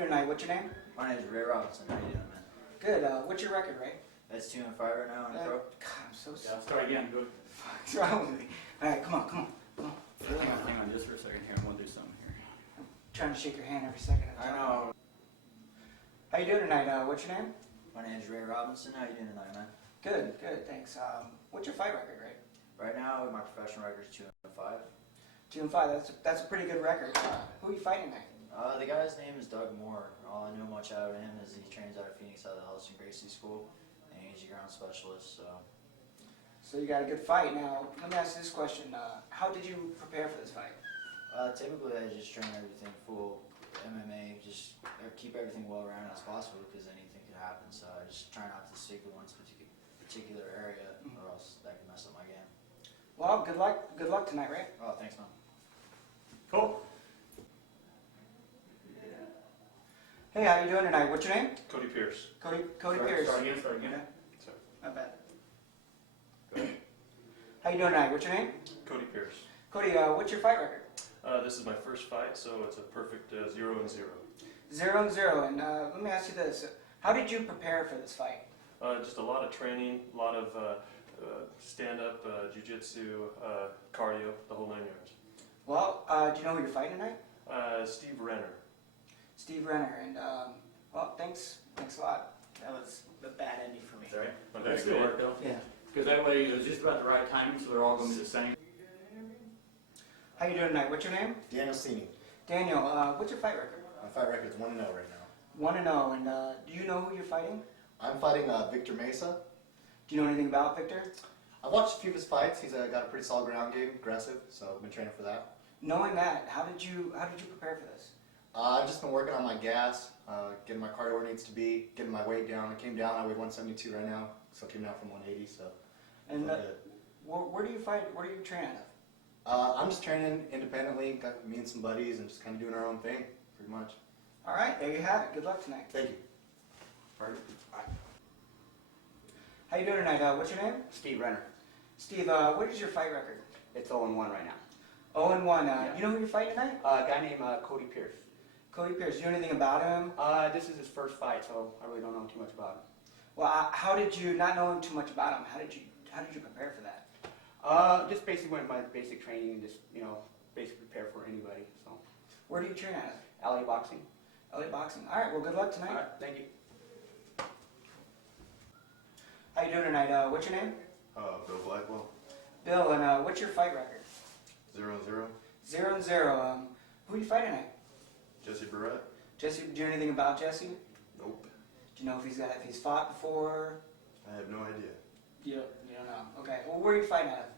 doing tonight? What's your name? My name is Ray Robinson. How you doing, man? Good. What's your record, Ray? That's 2-5 right now in the pro. God, I'm so Yeah, sorry. start again. Good. What's wrong with me? All right, come on. Hang on just for a second here. I'm going to do something here. I'm trying to shake your hand every second. I know. How you doing tonight? What's your name? My name is Ray Robinson. How you doing tonight, man? Good, thanks. What's your fight record, Ray? Right now, my professional record is 2-5. 2-5. That's a pretty good record. Who are you fighting tonight? The guy's name is Doug Moore. All I know much out of him is he trains out of Phoenix out of the Hudson Gracie School, and he's a ground specialist. So you got a good fight. Now, let me ask you this question. How did you prepare for this fight? Typically, I just train everything full MMA, just keep everything well-rounded as possible because anything could happen. So I just try not to stick to one particular area, or else that could mess up my game. Well, good luck tonight, Ray. Oh, thanks, man. Cool. Hey, how you doing tonight? What's your name? Cody Pierce. Cody Pierce. Start again. Okay. Sorry. Not bad. Go ahead. How you doing tonight? What's your name? Cody Pierce. Cody, what's your fight record? This is my first fight, so it's a perfect 0-0. 0-0. And let me ask you this: how did you prepare for this fight? Just a lot of training, a lot of stand-up, jiu-jitsu, cardio, the whole 9 yards. Well, do you know who you're fighting tonight? Steve Renner. Steve Renner. And well, thanks a lot. That was a bad ending for me. Sorry. That's good work though. Yeah. Because that way it was just about the right timing, so they're all going to be the same. How you doing tonight? What's your name? Daniel Sini. Daniel. What's your fight record? My fight record is 1-0 right now. 1-0. And do you know who you're fighting? I'm fighting Victor Mesa. Do you know anything about Victor? I've watched a few of his fights. He's got a pretty solid ground game, aggressive, so I've been training for that. Knowing that, how did you prepare for this? I've just been working on my gas, getting my cardio where it needs to be, getting my weight down. I came down, I weigh 172 right now, so I came down from 180, so And feel good. where do you fight? Where do you train out of? I'm just training independently, got me and some buddies, and just kind of doing our own thing, pretty much. All right, there you have it. Good luck tonight. Thank you. How you doing tonight? What's your name? Steve Renner. Steve, what is your fight record? It's 0-1 right now. 0-1. Yeah. You know who you're fighting tonight? A guy named Cody Pierce. Cody Pierce. Do you know anything about him? This is his first fight, so I really don't know too much about him. Well, how did you, not knowing too much about him, how did you prepare for that? Just basically went by basic training and just, basically prepare for anybody. So, Where do you train out of? LA boxing. LA Boxing. All right, well, good luck tonight. All right, thank you. How you doing tonight? What's your name? Bill Blackwell. Bill, and what's your fight record? 0-0. 0-0. Who are you fighting tonight? Jesse Barrett. Jesse, do you know anything about Jesse? Nope. Do you know if he's fought before? I have no idea. You don't know. Okay, well, where are you fighting out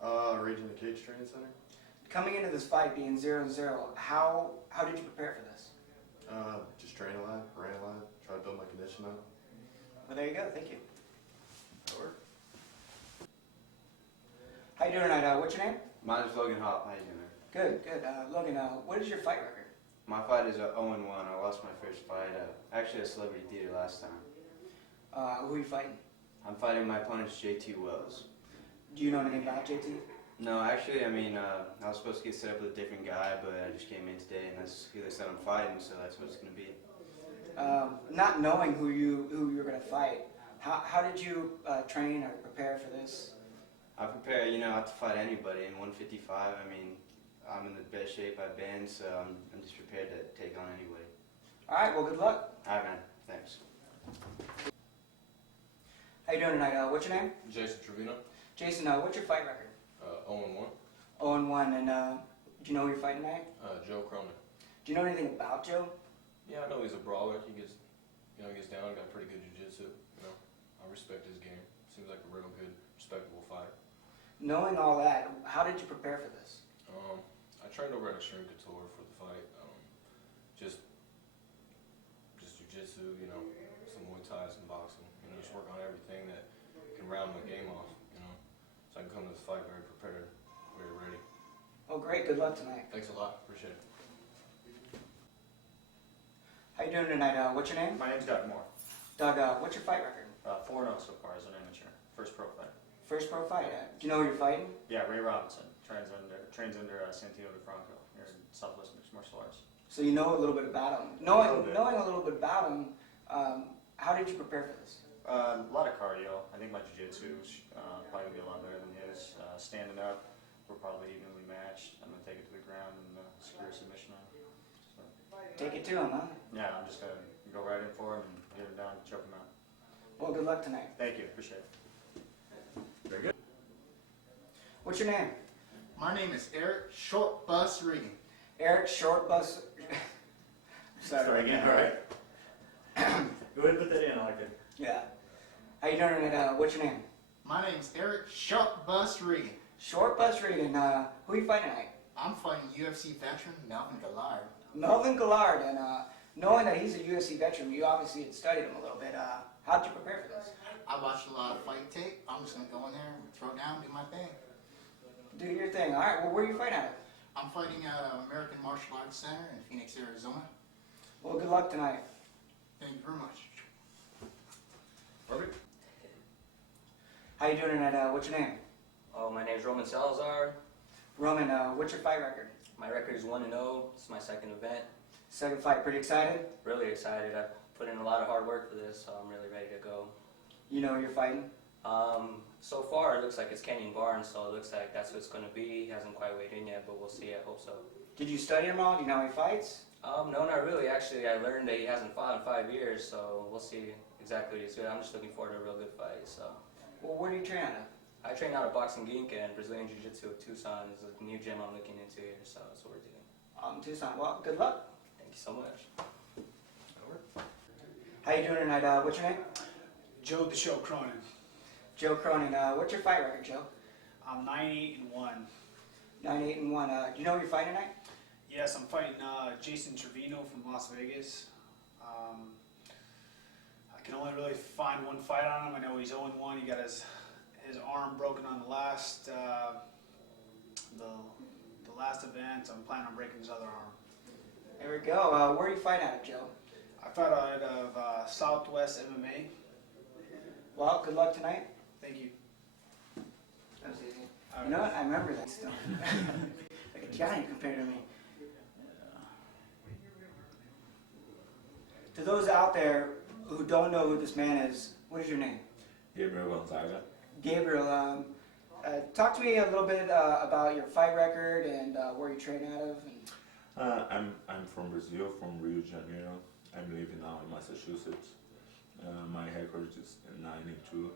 of? Raging the Cage Training Center. Coming into this fight being 0-0, how did you prepare for this? Just train a lot, ran a lot, try to build my condition up. Well, there you go. Thank you. That worked. How you doing tonight? What's your name? Mine is Logan Hop. How you doing? Good. Logan, what is your fight record? My fight is 0-1. I lost my first fight, actually at Celebrity Theater last time. Who are you fighting? I'm fighting my opponent's JT Wells. Do you know anything about JT? No, actually, I was supposed to get set up with a different guy, but I just came in today, and that's who they said I'm fighting, so that's what it's going to be. Not knowing who you're going to fight, how did you train or prepare for this? I prepare, not to fight anybody. In 155, I'm in the best shape I've been, so I'm just prepared to take on anybody. All right, well, good luck. All right, man. Thanks. How you doing tonight? What's your name? Jason Trevino. Jason, what's your fight record? 0-1. 0-1, and do you know who you're fighting tonight? Joe Cronin. Do you know anything about Joe? Yeah, I know he's a brawler. He gets down. Got pretty good jiu-jitsu. I respect his game. Seems like a real good, respectable fighter. Knowing all that, how did you prepare for this? I trained over at Extreme Couture for the fight. Just jiu-jitsu. Some Muay Thai, some boxing. Just work on everything that can round my game off. So I can come to this fight very prepared, very ready. Oh, great. Good luck tonight. Thanks a lot. Appreciate it. How you doing tonight? What's your name? My name's Doug Moore. Doug, what's your fight record? 4-0 so far as an amateur. First pro fight. First pro fight. Do you know who you're fighting? Yeah, Ray Robinson. Trains under Santino DeFranco here in Southwest Mixed Martial Arts. So you know a little bit about him. Knowing a little bit about him, how did you prepare for this? A lot of cardio. I think my jiu-jitsu is probably gonna be a lot better than his. Standing up, we're probably evenly matched. I'm gonna take it to the ground and secure a submission on him. So, Take it to him, huh? yeah, I'm just gonna go right in for him and get him down, choke him out. Well, good luck tonight. Thank you, appreciate it. What's your name? My name is Eric Short Bus Regan. Eric Short Bus. Sorry. again, all right. Go ahead and put that in, I like it. Yeah. How you doing tonight? What's your name? My name is Eric Short Bus Regan. Short Bus Regan. Who you fighting tonight? I'm fighting UFC veteran Melvin Gallard. Melvin Gallard. And knowing that he's a UFC veteran, you obviously had studied him a little bit. How did you prepare for this? I watched a lot of fight tape. I'm just gonna go in there and throw down, do my thing. Do your thing. All right. Well, where are you fighting out of? I'm fighting at American Martial Arts Center in Phoenix, Arizona. Well, good luck tonight. Thank you very much. Perfect. How you doing tonight? What's your name? Oh, my name is Roman Salazar. Roman. What's your fight record? My record is 1-0. It's my second event. Second fight. Pretty excited? Really excited. I've put in a lot of hard work for this, so I'm really ready to go. You know who you're fighting? So far, it looks like it's Kenyon Barnes, so it looks like that's what it's going to be. He hasn't quite weighed in yet, but we'll see. I hope so. Did you study him all? Do you know how he fights? No, not really. Actually, I learned that he hasn't fought in 5 years, so we'll see exactly what he's doing. I'm just looking forward to a real good fight. So Well, where do you train out of? I train out of Boxing Geek and Brazilian Jiu-Jitsu at Tucson. Is a new gym I'm looking into here, so that's what we're doing. Tucson. Well, good luck. Thank you so much. How you doing tonight? What's your name? Joe the Show Cronin. Joe Cronin. What's your fight record, Joe? I'm 9-8-1. 9-8-1. Do you know who you're fighting tonight? Yes, I'm fighting Jason Trevino from Las Vegas. I can only really find one fight on him. I know he's 0-1. He got his arm broken on the last the last event. I'm planning on breaking his other arm. There we go. Where are you fighting out of, Joe? I fight out of Southwest MMA. Well, good luck tonight. Thank you. That was easy. You know what? I remember that still. Like a giant compared to me. To those out there who don't know who this man is, what is your name? Gabriel Gonzaga. Gabriel, talk to me a little bit about your fight record and where you train out of. I'm from Brazil, from Rio de Janeiro. I'm living now in Massachusetts. My record is 9-2,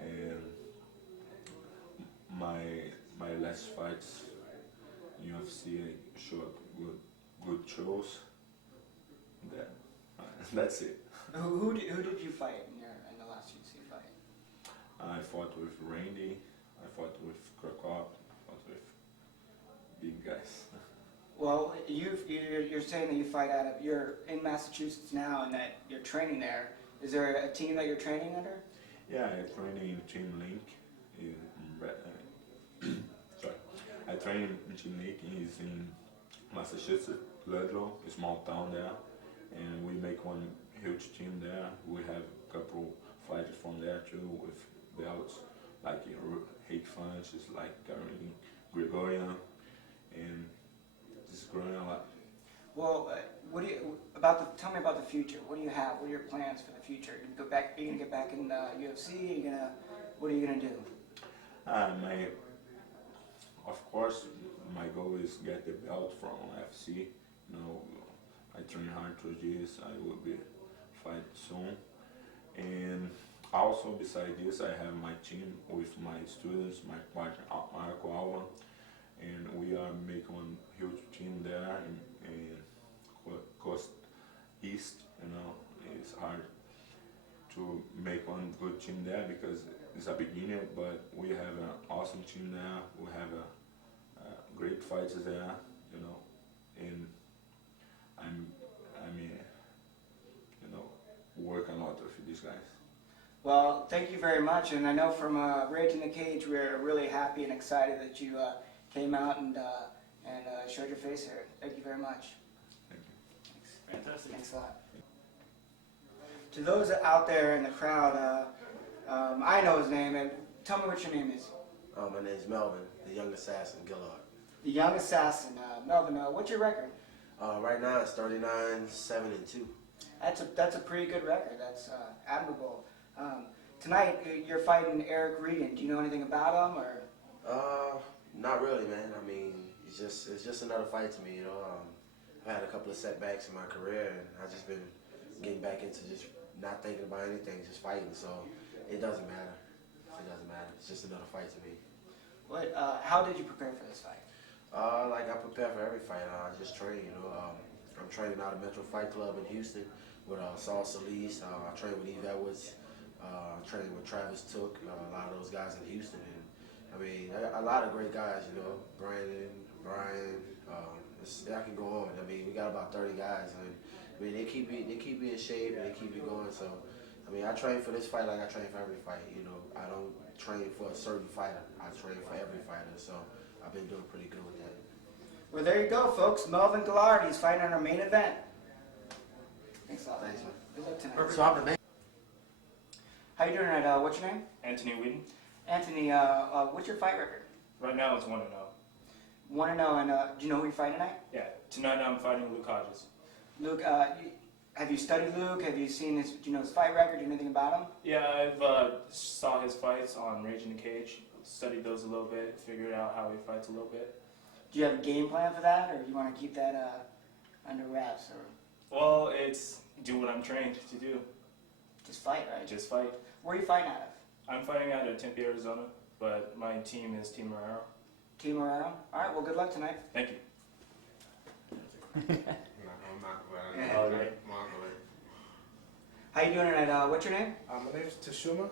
and my last fights in UFC I showed good shows. That's it. Who did you fight in the last UFC fight? I fought with Randy. I fought with Krakow. I fought with big guys. Well, you're saying that you fight out of, you're in Massachusetts now and that you're training there. Is there a team that you're training under? Yeah, I train in Team Link. Sorry, I train in Team Link. He's in Massachusetts, Ludlow, a small town there, and we make one huge team there. We have a couple fighters from there too with belts, like Hake Funches, like Karin Gregorian, and it's growing a lot. Well, tell me about the future. What do you have? What are your plans for the future? You go back. Are you gonna get back in the UFC? What are you gonna do? Of course, my goal is get the belt from UFC. You know, I train hard to this. I will be fight soon, and also beside this, I have my team with my students, my partner Marco Alva, and we are making one huge team there in Coast East. You know, it's hard to make one good team there because it's a beginner, but we have an awesome team there. We have great fighters there, you know, and I'm work a lot with these guys. Well, thank you very much, and I know from Rage in the Cage, we're really happy and excited that you came out and showed your face here. Thank you very much. Thank you. Thanks. Fantastic. Thanks a lot. To those out there in the crowd, I know his name, and tell me what your name is. My name is Melvin, the young assassin, Gillard. The young assassin, Melvin. What's your record? Right now it's 39-7-2. That's a pretty good record. That's admirable. Tonight you're fighting Eric Regan. Do you know anything about him or? Not really, man. I mean, it's just another fight to me, you know. I've had a couple of setbacks in my career, and I've just been getting back into just not thinking about anything, just fighting. So it doesn't matter. It doesn't matter. It's just another fight to me. What? How did you prepare for this fight? Like I prepare for every fight. I just train, you know. I'm training out of Metro Fight Club in Houston with Saul Solis. I train with Eve Edwards. Training with Travis Took. A lot of those guys in Houston. And I mean, a lot of great guys, you know. Brandon, Brian. I can go on. I mean, we got about 30 guys. And I mean, they keep me in shape and they keep me going. So, I mean, I train for this fight like I train for every fight. You know, I don't train for a certain fighter. I train for every fighter. So, I've been doing pretty good with that. Well, there you go, folks. Melvin Gillard, he's fighting on our main event. Thanks a lot. Thanks, man. Good luck tonight. So I'm the man. How you doing tonight? What's your name? Anthony Whedon. Anthony, what's your fight record? Right now it's 1-0. 1-0, and do you know who you're fighting tonight? Yeah, tonight I'm fighting Luke Hodges. Luke, have you studied Luke? Have you seen his, do you know his fight record? Do you know anything about him? Yeah, I've saw his fights on Rage in the Cage, studied those a little bit, figured out how he fights a little bit. Do you have a game plan for that, or do you want to keep that under wraps? Or Well, it's do what I'm trained to do. just fight, right? Just fight. Where are you fighting out of? I'm fighting out of Tempe, Arizona, but my team is Team Marrero. Team Moreno? All right, well, good luck tonight. Thank you. I'm not glad. Yeah. Okay. How you doing tonight? What's your name? My name's Tashuma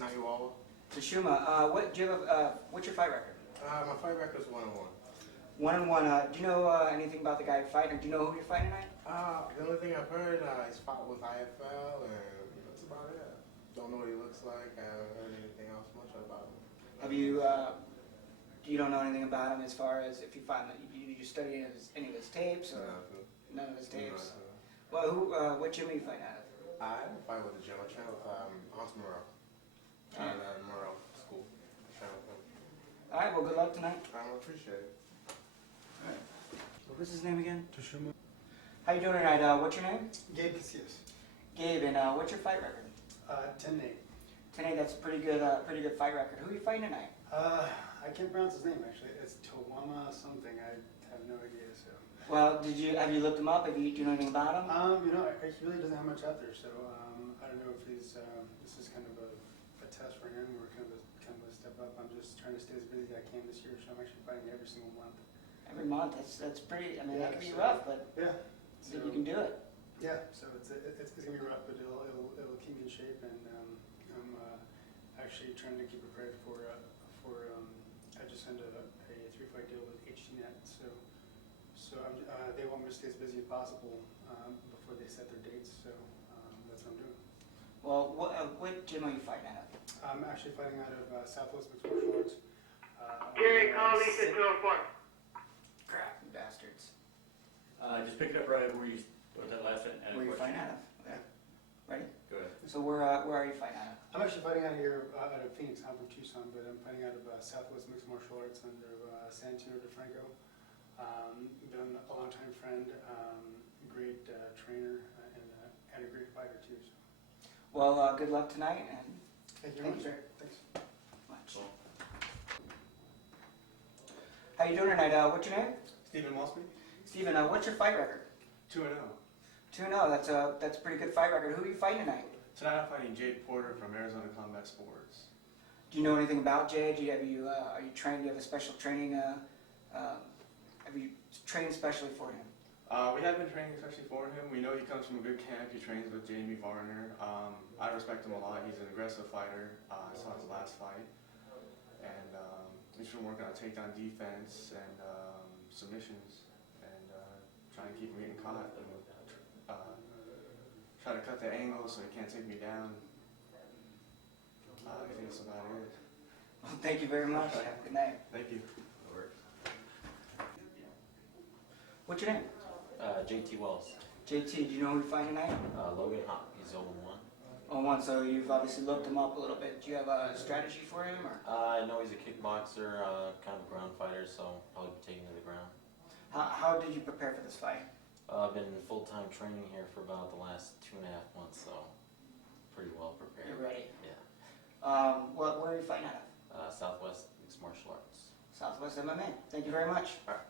Nahiwawa. Tashuma. What do you have? What's your fight record? My fight record is 1-1. 1-1. Do you know anything about the guy you're fighting? Or do you know who you're fighting tonight? The only thing I've heard is fought with IFL, and that's about it. Don't know what he looks like. I haven't heard anything else much about him. Have you? You don't know anything about him as far as if you find that you study any of his tapes or none of his tapes? Well, what gym are you fighting out of? I don't fight with the gym. I train with Hans Morel. Out of Morel School. I train with him. All right. Well, good luck tonight. I appreciate it. All right. What was his name again? Tashuma. How you doing tonight? What's your name? Gabe Casillas. Gabe. And what's your fight record? 10-8. 10-8. That's a pretty good fight record. Who are you fighting tonight? I can't pronounce his name actually. It's Tawama something. I have no idea. So. Well, have you looked him up? Do you know anything about him? You know, he really doesn't have much out there. So I don't know if he's. This is kind of a test for him, or kind of a step up. I'm just trying to stay as busy as I can this year. So I'm actually fighting every single month. Every month. That's pretty. I mean, Yeah, that can be so- rough, but Yeah. so you can do it. Yeah. So it's gonna be rough, but it'll keep me in shape, and I'm actually trying to keep prepared for. I just signed a 3-fight deal with HDNet, so they want me to stay as busy as possible before they set their dates. So that's what I'm doing. Well, what gym are you fighting out of? I'm actually fighting out of Southwest Mixed Martial Arts. Gary, call Lisa 204. Crap, you bastards. Just pick it up right where you put that last one. Where are you fighting out of? Okay. Ready? Go ahead. So where are you fighting out of? I'm actually fighting out here out of Phoenix. I'm from Tucson, but I'm fighting out of Southwest Mixed Martial Arts under Santino DeFranco. Been a long-time friend, great trainer, and a great fighter too. So. Well, good luck tonight, and Thank you very much. sir. Thanks. Much. How you doing tonight? What's your name? Stephen Mosby? Steven, what's your fight record? 2-0. 2-0. That's a pretty good fight record. Who are you fighting tonight? Tonight I'm fighting Jade Porter from Arizona Combat Sports. Do you know anything about Jay? Are you trained? Do you have a special training? Have you trained specially for him? We have been training especially for him. We know he comes from a good camp. He trains with Jamie Varner. I respect him a lot. He's an aggressive fighter. I saw his last fight. And he's been working on takedown defense and submissions and trying to keep me getting caught. Try to cut the angle so he can't take me down. I think that's about it. Well, thank you very much. Have a good night. Thank you. What's your name? JT Wells. JT, do you know who you're fighting tonight? Logan Hop, he's 0-1. 0-1, so you've obviously looked him up a little bit. Do you have a strategy for him? Or? I know he's a kickboxer, kind of a ground fighter, so probably be taking to the ground. How did you prepare for this fight? I've been in full-time training here for about the last 2.5 months, so pretty well prepared. You're ready. Yeah. Where are you fighting out of? Southwest Mixed Martial Arts. Southwest MMA. Thank you very much. All right.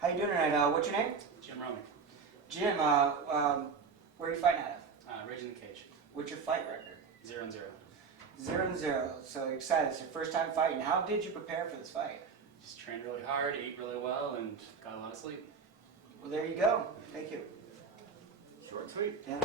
How you doing tonight? What's your name? Jim Romick. Jim, where are you fighting out of? Rage in the Cage. What's your fight record? 0-0. 0-0. So excited. It's your first time fighting. How did you prepare for this fight? Just trained really hard, ate really well, and got a lot of sleep. Well, there you go. Thank you. Short and sweet. Yeah.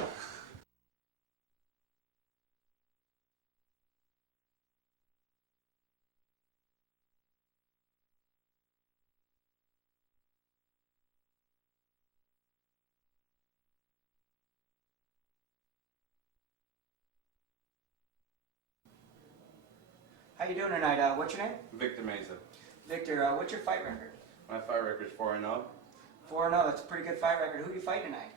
How you doing tonight? What's your name? Victor Mesa. Victor, what's your fight record? My fight record is 4-0. 4-0. That's a pretty good fight record. Who do you fight tonight?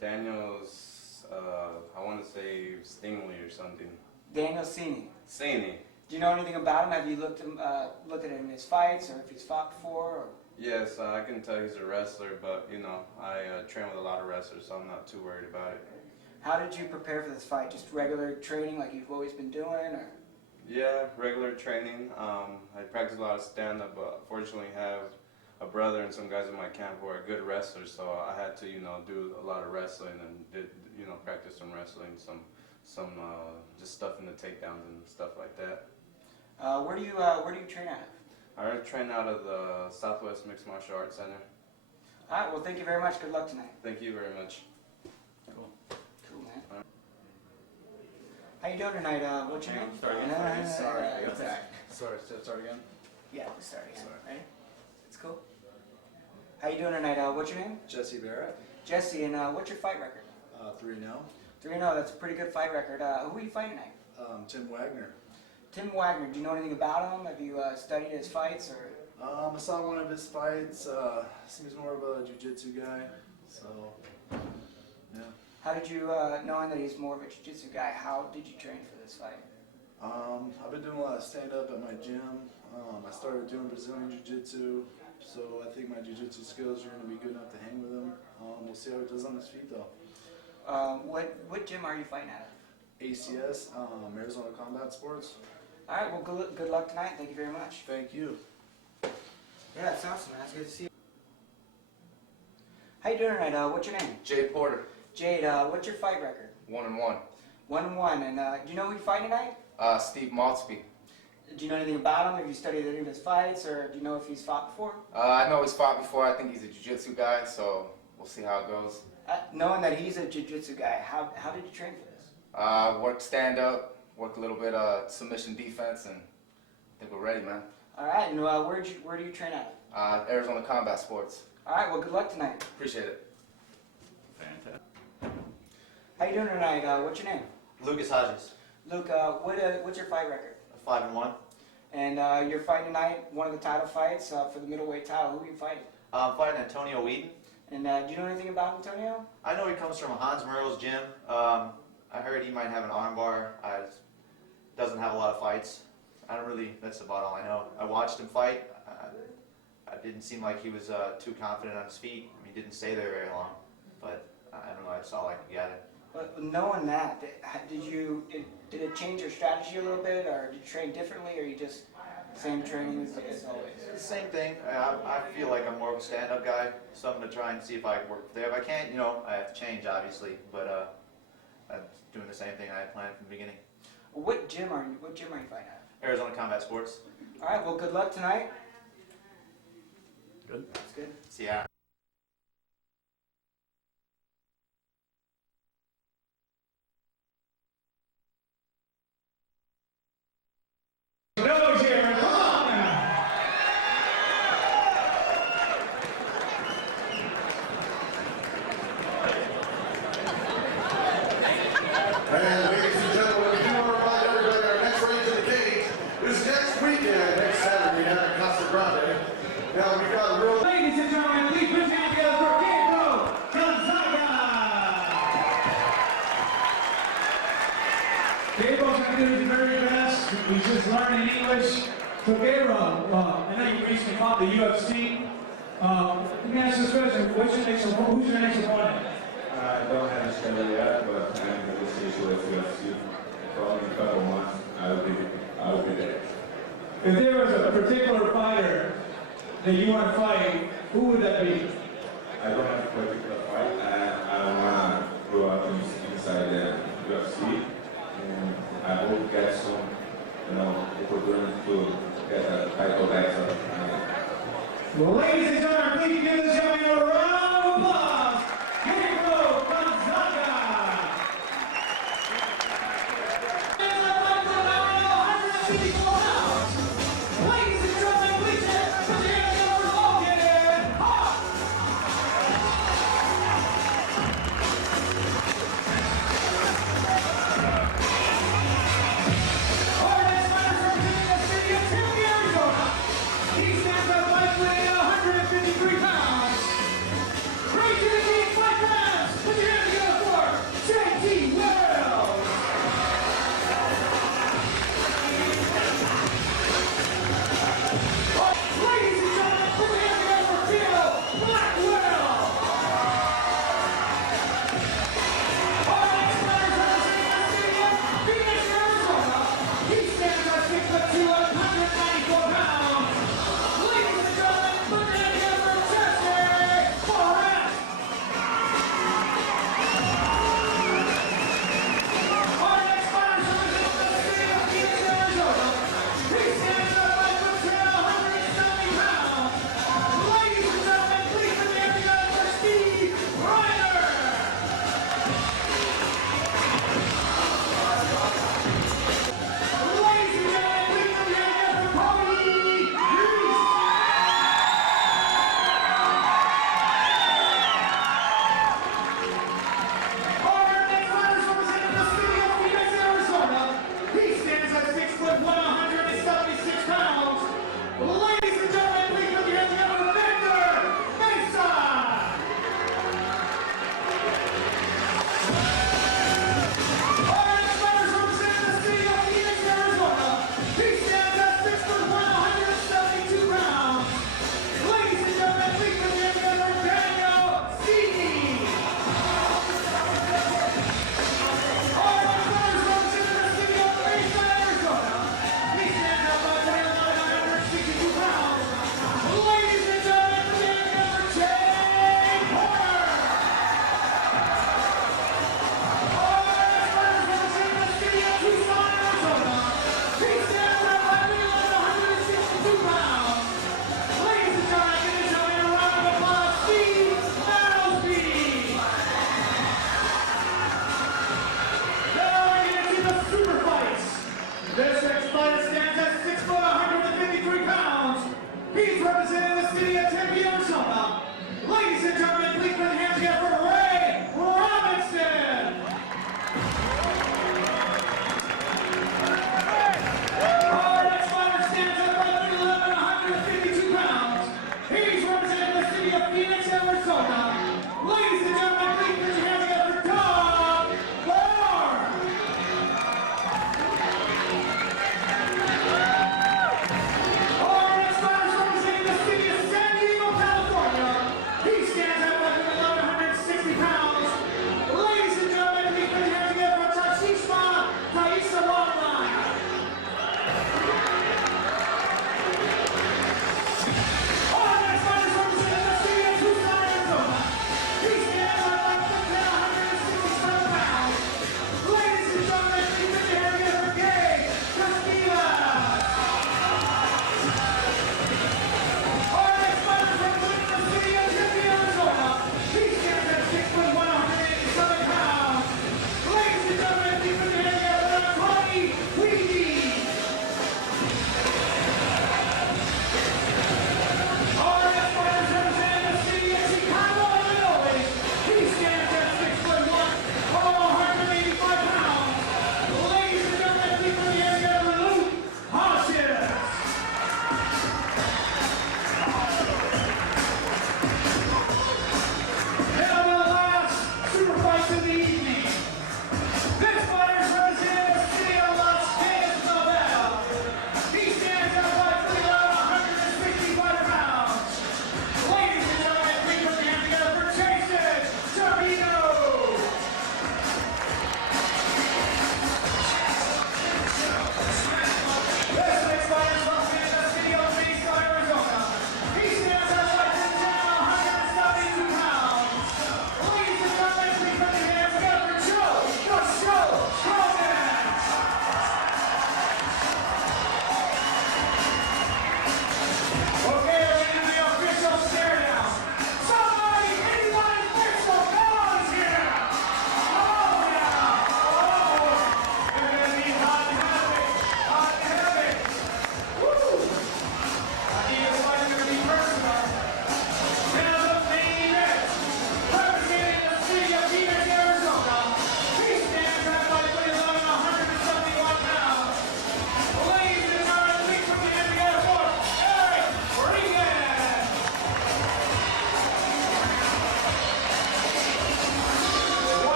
Daniel's, I want to say Stingley or something. Daniel Cini. Cini. Do you know anything about him? Have you looked at him in his fights, or if he's fought before? Or? Yes, I can tell he's a wrestler, but you know, I train with a lot of wrestlers, so I'm not too worried about it. How did you prepare for this fight? Just regular training like you've always been doing, or? Yeah, regular training. I practice a lot of stand-up, but fortunately have a brother and some guys in my camp who are good wrestlers, so I had to, you know, do a lot of wrestling and did, you know, practice some wrestling, some just stuff in the takedowns and stuff like that. Where do you train out of? I train out of the Southwest Mixed Martial Arts Center. All right. Well, thank you very much. Good luck tonight. Thank you very much. Cool, man. How you doing tonight? What's your name? Start again. Sorry. Start again. Yeah, we'll start again. Ready? It's cool. How you doing tonight? What's your name? Jesse Barrett. Jesse, and what's your fight record? 3-0. 3-0. That's a pretty good fight record. Who are you fighting tonight? Tim Wagner. Tim Wagner. Do you know anything about him? Have you studied his fights, or? I saw one of his fights. Seems more of a jiu-jitsu guy. So, yeah. How did you, knowing that he's more of a jiu-jitsu guy, how did you train for this fight? I've been doing a lot of stand-up at my gym. I started doing Brazilian jiu-jitsu, so I think my jiu-jitsu skills are going to be good enough to hang with him. We'll see how he does on his feet, though. What gym are you fighting out of? ACS, Arizona Combat Sports. All right. Well, good luck tonight. Thank you very much. Thank you. Yeah, that's awesome, man. It's good to see you. How you doing tonight? What's your name? Jade Porter. Jade, what's your fight record? 1-1. 1-1. And do you know who you fight tonight? Steve Maltzby. Do you know anything about him? Have you studied any of his fights, or do you know if he's fought before? I know he's fought before. I think he's a jiu-jitsu guy, so we'll see how it goes. Knowing that he's a jiu-jitsu guy, how did you train for this? Work stand-up, work a little bit submission defense, and I think we're ready, man. All right. And where do you train at? Arizona Combat Sports. All right. Well, good luck tonight. Appreciate it. Fantastic. How you doing tonight? What's your name? Lucas Hodges. Luke, what's your fight record? 5-1. And you're fighting tonight, one of the title fights for the middleweight title. Who are you fighting? I'm fighting Antonio Whedon. And do you know anything about Antonio? I know he comes from Hans Merle's gym. I heard he might have an armbar. Doesn't have a lot of fights. That's about all I know. I watched him fight. I didn't seem like he was too confident on his feet. I mean, he didn't stay there very long. But I don't know, that's all I could gather. But knowing that, did it change your strategy a little bit, or did you train differently, or you just same training as always? It's the same thing. I feel like I'm more of a stand-up guy, so I'm going to try and see if I can work there. If I can't, you know, I have to change, obviously. But I'm doing the same thing I had planned from the beginning. What gym are you fighting at? Arizona Combat Sports. All right. Well, good luck tonight. Good. That's good. See ya. And ladies and gentlemen, we do want to remind everybody our next Rage in the Cage is next weekend, next Saturday night at Casa Grande. Now we've got English. So Gabriel, I know you recently fought the UFC. Let me ask you this question. Who's your next opponent? I don't have a schedule yet, but I'm going to see with UFC. Probably in a couple months, I will be there. If there was a particular fighter that you want to fight, who would that be? I don't have a particular fight. I want to grow up inside the UFC, and I hope get some, opportunity to get a title back. Well, ladies and gentlemen, please give this young man a round of applause. Gabriel Gonzaga. Ladies and gentlemen, please put your hands together for Logan Hart. Our next fighter representing the city of Tempe, Arizona. He stands up weighing 153 pounds. Great to the game, fight fans. Put your hands together for JT Wells. Ladies and gentlemen, put your hands together for Bill Blackwell. Our next fighter representing the city of Phoenix, Arizona. He stands at 6'2", 194 pounds. Ladies and gentlemen, put your hands together for Chester Forrest. Our next fighter representing the city of Phoenix, Arizona. He stands at 5'10", 170 pounds. Ladies and gentlemen, please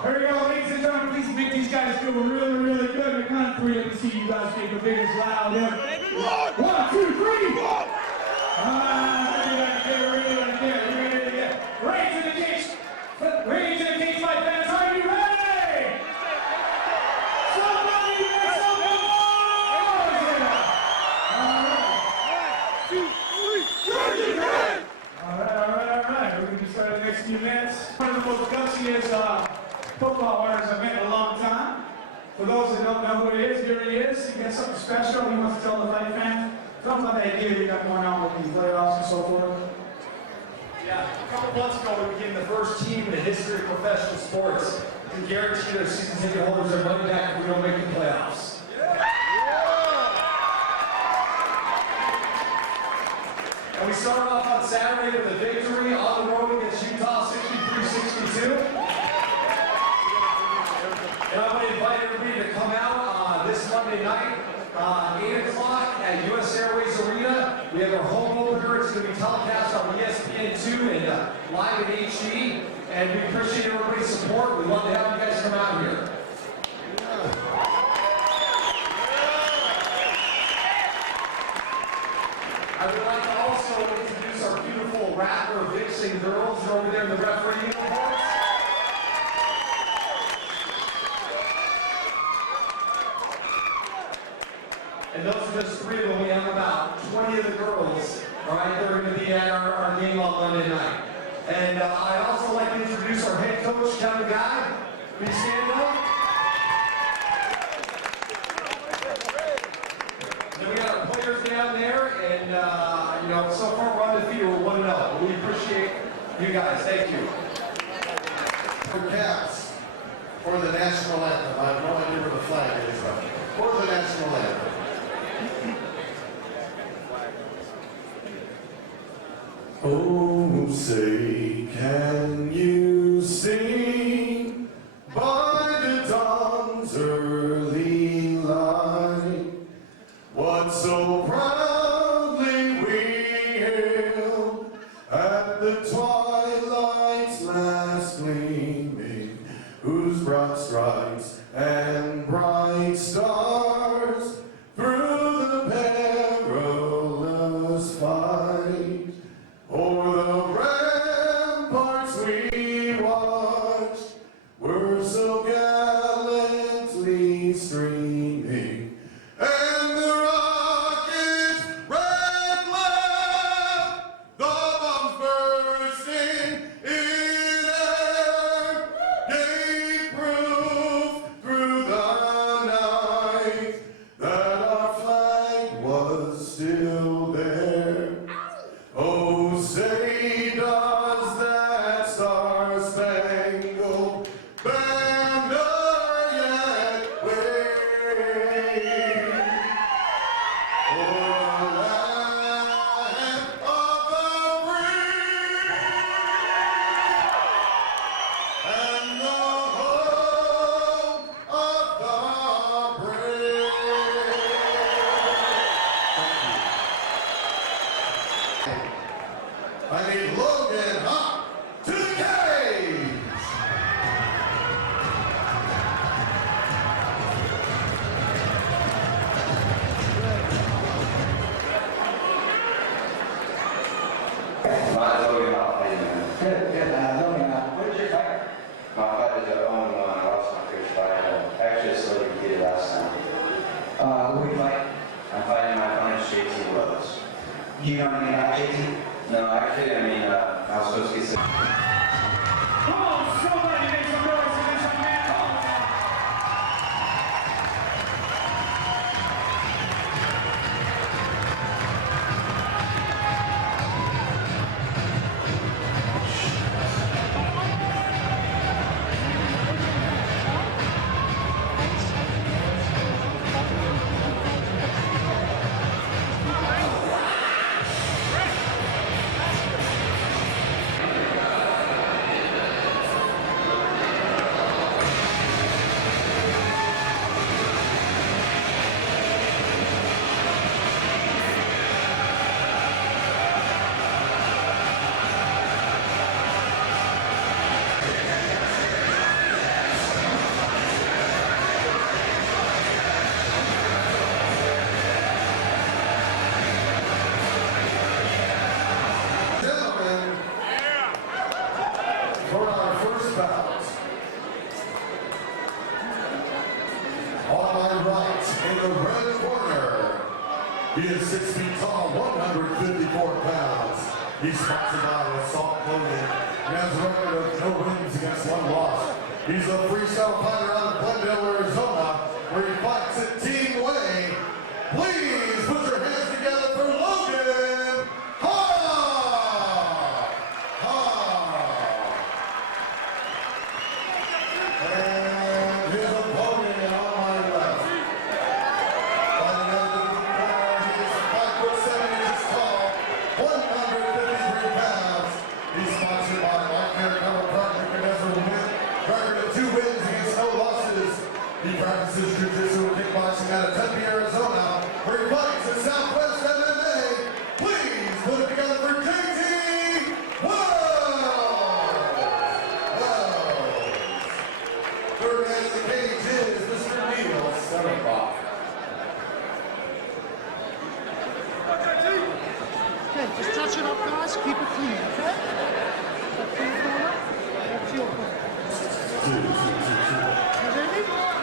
There we go, ladies and gentlemen, please make these guys feel really, really good. The count of three, let me see you guys make the biggest loud. Yeah. 1, 2, 3. Raise in the cage. Raise in the cage, my fans. Are you ready? Somebody make some noise! All right. We're going to start in the next few minutes. One of the most gutsiest football winners I've met in a long time. For those that don't know who he is, here he is. He got something special he wants to tell the fight fans. Tell them about that idea you got going on with the playoffs and so forth. Yeah, a couple months ago we became the first team in the history of professional sports to guarantee their season ticket holders their money back if we don't make the playoffs. And we started off on Saturday with a victory on the road against Utah 63-62. And I want to invite everybody to come out this Monday night, 8 o'clock at US Airways Arena. We have our home opener. It's going to be telecast on ESPN2 and live in HD. And we appreciate everybody's support. We'd love to have you guys come out here. I would like to also introduce our beautiful rapper Vixen girls. They're over there in the referee uniforms. And those are just 3 of them. We have about 20 of the girls. All right, they're going to be at our game on Monday night. And I'd also like to introduce our head coach, Kevin Guy. Please stand up. Then we got our players down there, and so far we're undefeated. We're 1-0. We appreciate you guys. Thank you. For caps, for the national anthem. I have no idea where the flag is from. For the national anthem. Oh, say, can you sing by the dawn's early light what so proudly we hailed at the twilight's last gleaming, whose broad stripes and bright stars through the perilous fight o'er the ramparts we watched were so gallantly streaming, and the rockets ran loud, the bombs bursting in air, gave proof through the night that our flag was still there. Oh, say does that star-spangled banner yet wave o'er the land of the free and the home of the brave? I need Logan Hop to the cage! My Logan Hop, how you doing? Good. Logan, what did you fight? My fight was at 0-1. I lost my first fight. Actually, I still didn't get it last time. Who did you fight? I'm fighting my opponent, JT Wells. Do you know anything about JT? No, actually, I was supposed to get some. Come on, somebody make some noise against our man. in the red corner. He is 6 feet tall, 154 pounds. He's sponsored by Assault Clothing and has a record of no wins against 1 loss. He's a freestyle fighter out of Glendale, Arizona, where he fights at Team Way. Please put your hands together for Logan Ha! And his opponent on my left. Fighting out of the corner, he is 5'7" inches tall, 153 pounds. He's sponsored by Life Care Chiropractic and has a record of 2 wins against no losses. He practices jiu-jitsu and kickboxing out of Tempe, Arizona, where he fights at Southwest MMA. Please put it together for JT Wells! Third man in the cage is Mr. Neil Setterbach. Okay, just touch it up, guys. Keep it clean, okay? Up to your corner. Up to your corner. You ready? You ready?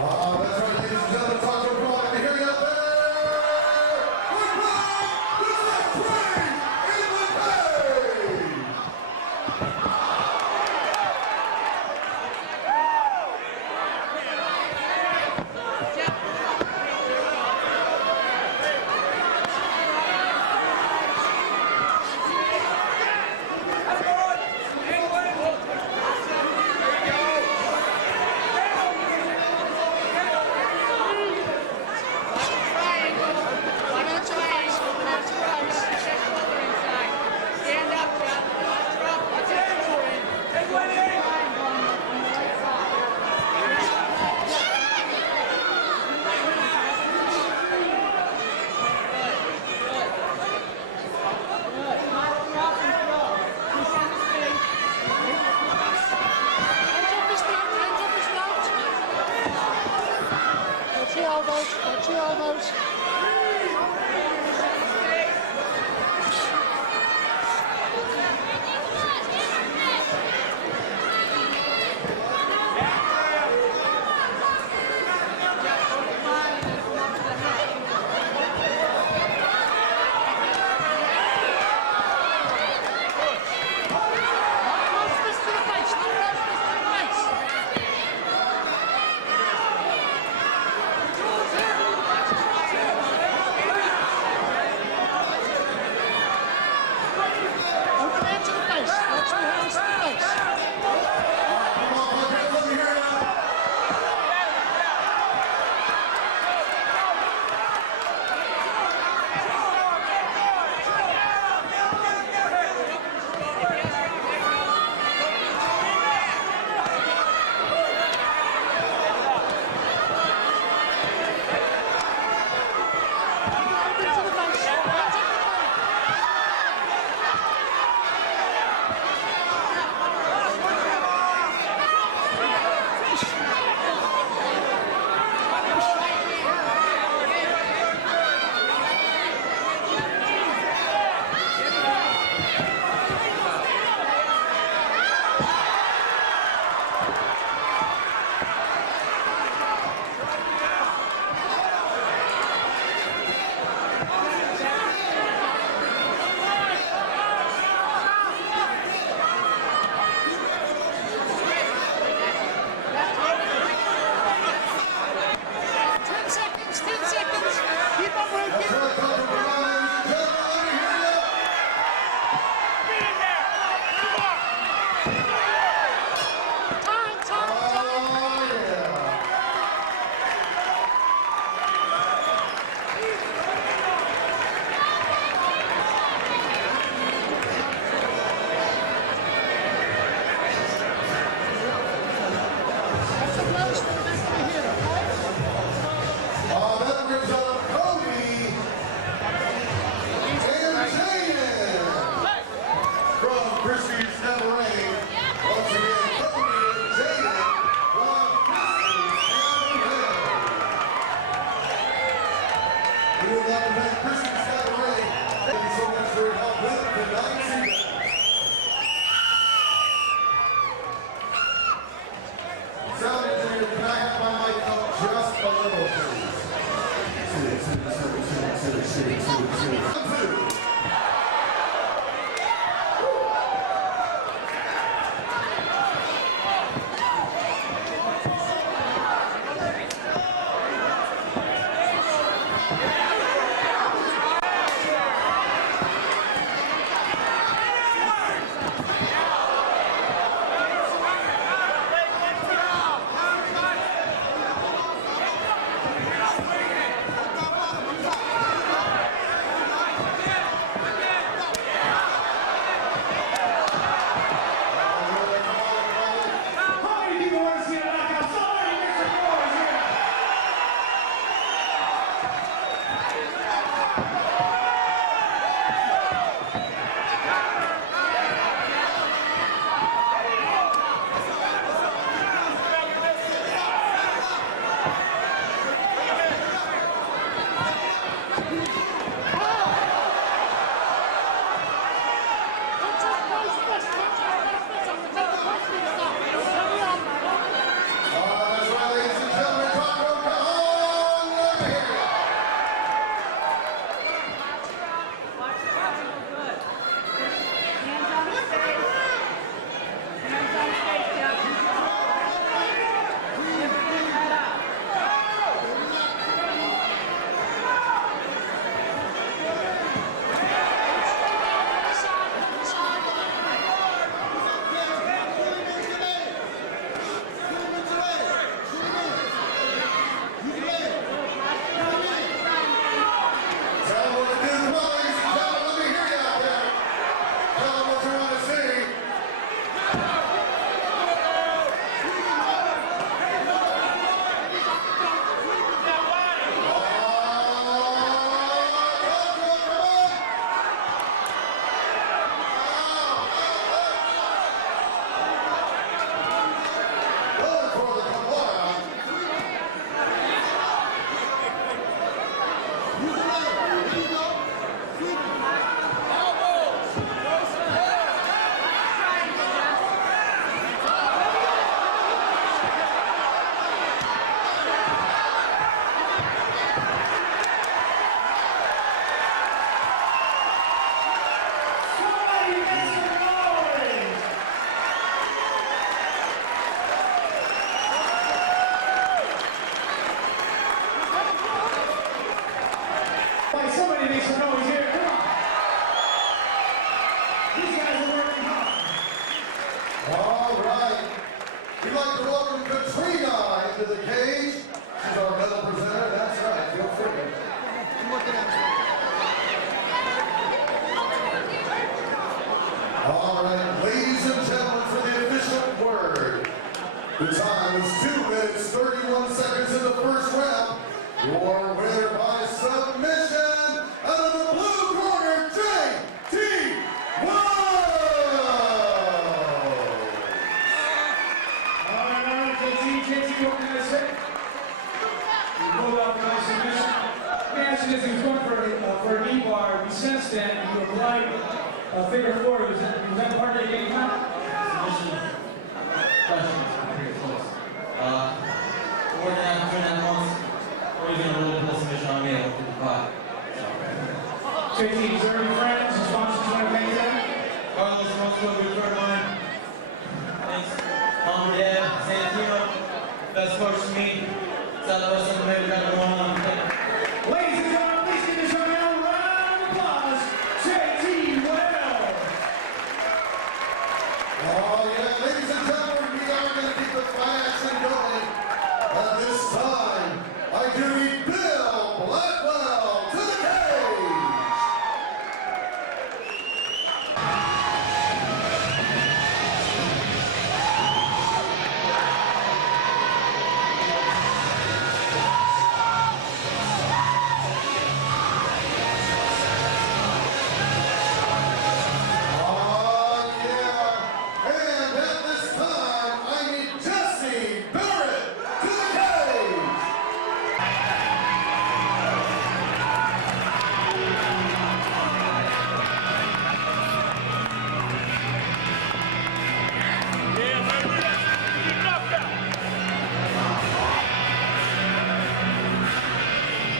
That's right, ladies and gentlemen. Talk to everyone. I can hear you out there. We're back with the train in the bay. Watch your elbows. All right. We'd like to welcome Katrina into the cage. She's our medal presenter. That's right. Feel free. I'm looking at you. All right, ladies and gentlemen, for the official word. The time is 2 minutes, 31 seconds in the first round. Your winner by submission out of the blue corner, JT JT, what can I say? You pulled off a nice submission. Let me ask you this, he was going for a knee bar. We sensed that, and you applied figure four. Was that part of the game plan? Submission questions, pretty close. We're gonna have 2.5 months. We're gonna roll the whole submission on me at 55. JT, is there any friends and sponsors you want to thank them? Carlos, most of good friend of mine. Thanks. Mom, Dad, Santino, best coach to me. Southwest of America, going on. Ladies and gentlemen, please give this young man a round of applause. JT Well. Oh yeah, ladies and gentlemen, we are going to keep the fight action going. At this time, I do need Bill Blackwell to the cage.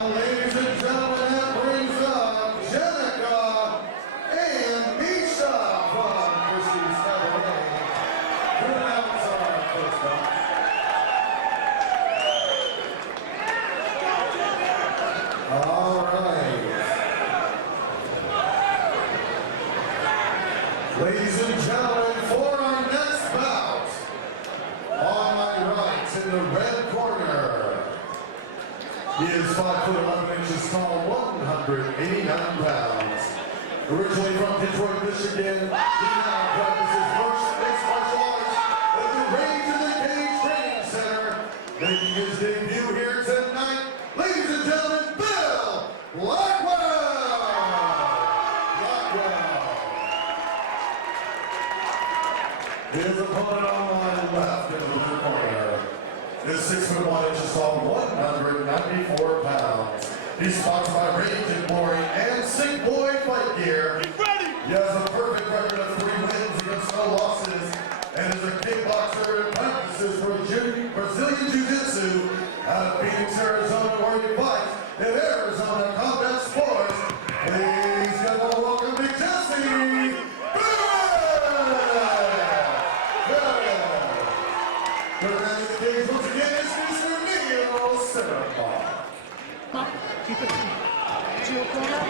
Ladies and gentlemen, that brings up Jenica and Misha from Christie's Cabaret. Who announce our first bout? All right. Ladies and gentlemen, for our next bout, on my right in the red corner, he is 5 foot 11 inches tall, 189 pounds. Originally from Detroit, Michigan, he now practices mixed martial arts at the Ritc in the Cage Training Center. Making his debut here tonight, ladies and gentlemen, Bill Blackwell! His opponent on my left in the blue corner is 6 foot 1 inches tall, 194 pounds. He's sponsored by Rage and Glory and Sick Boy Fight Gear. He has a perfect record of 3 wins against no losses, and is a kickboxer and practices for Brazilian Jiu-Jitsu out of Phoenix, Arizona, where he fights in Arizona Combat Sports. Please give a welcome to Jesse. Presenting the cage once again is Mr. Neil Cinnabon. Keep it to your corner.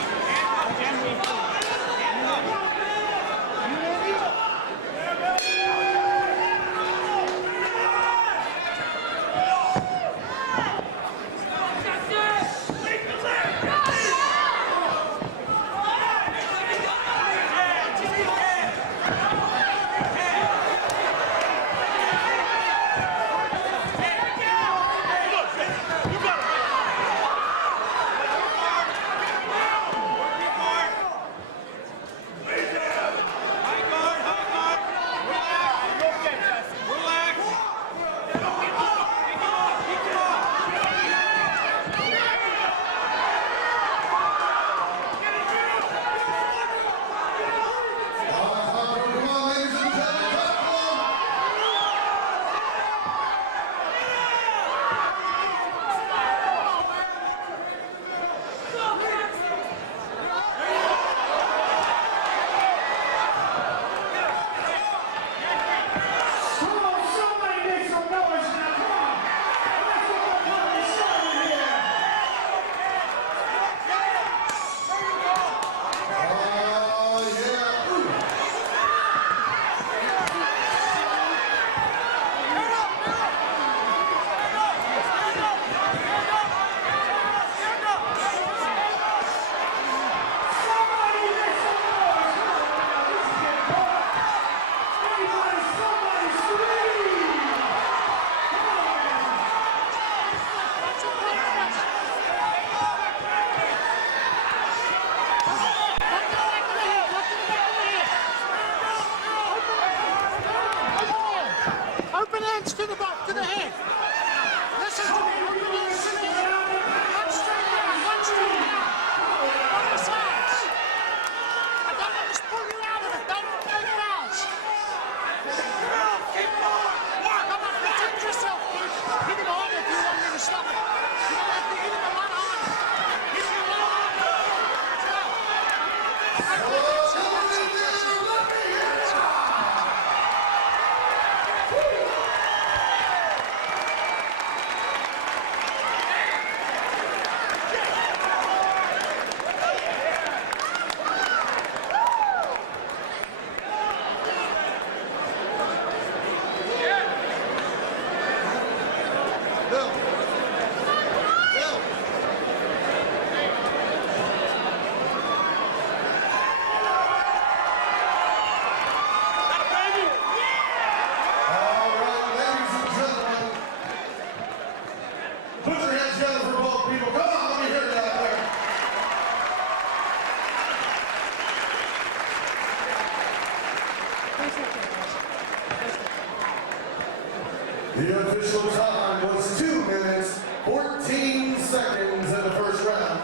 The official time was 2 minutes, 14 seconds in the first round.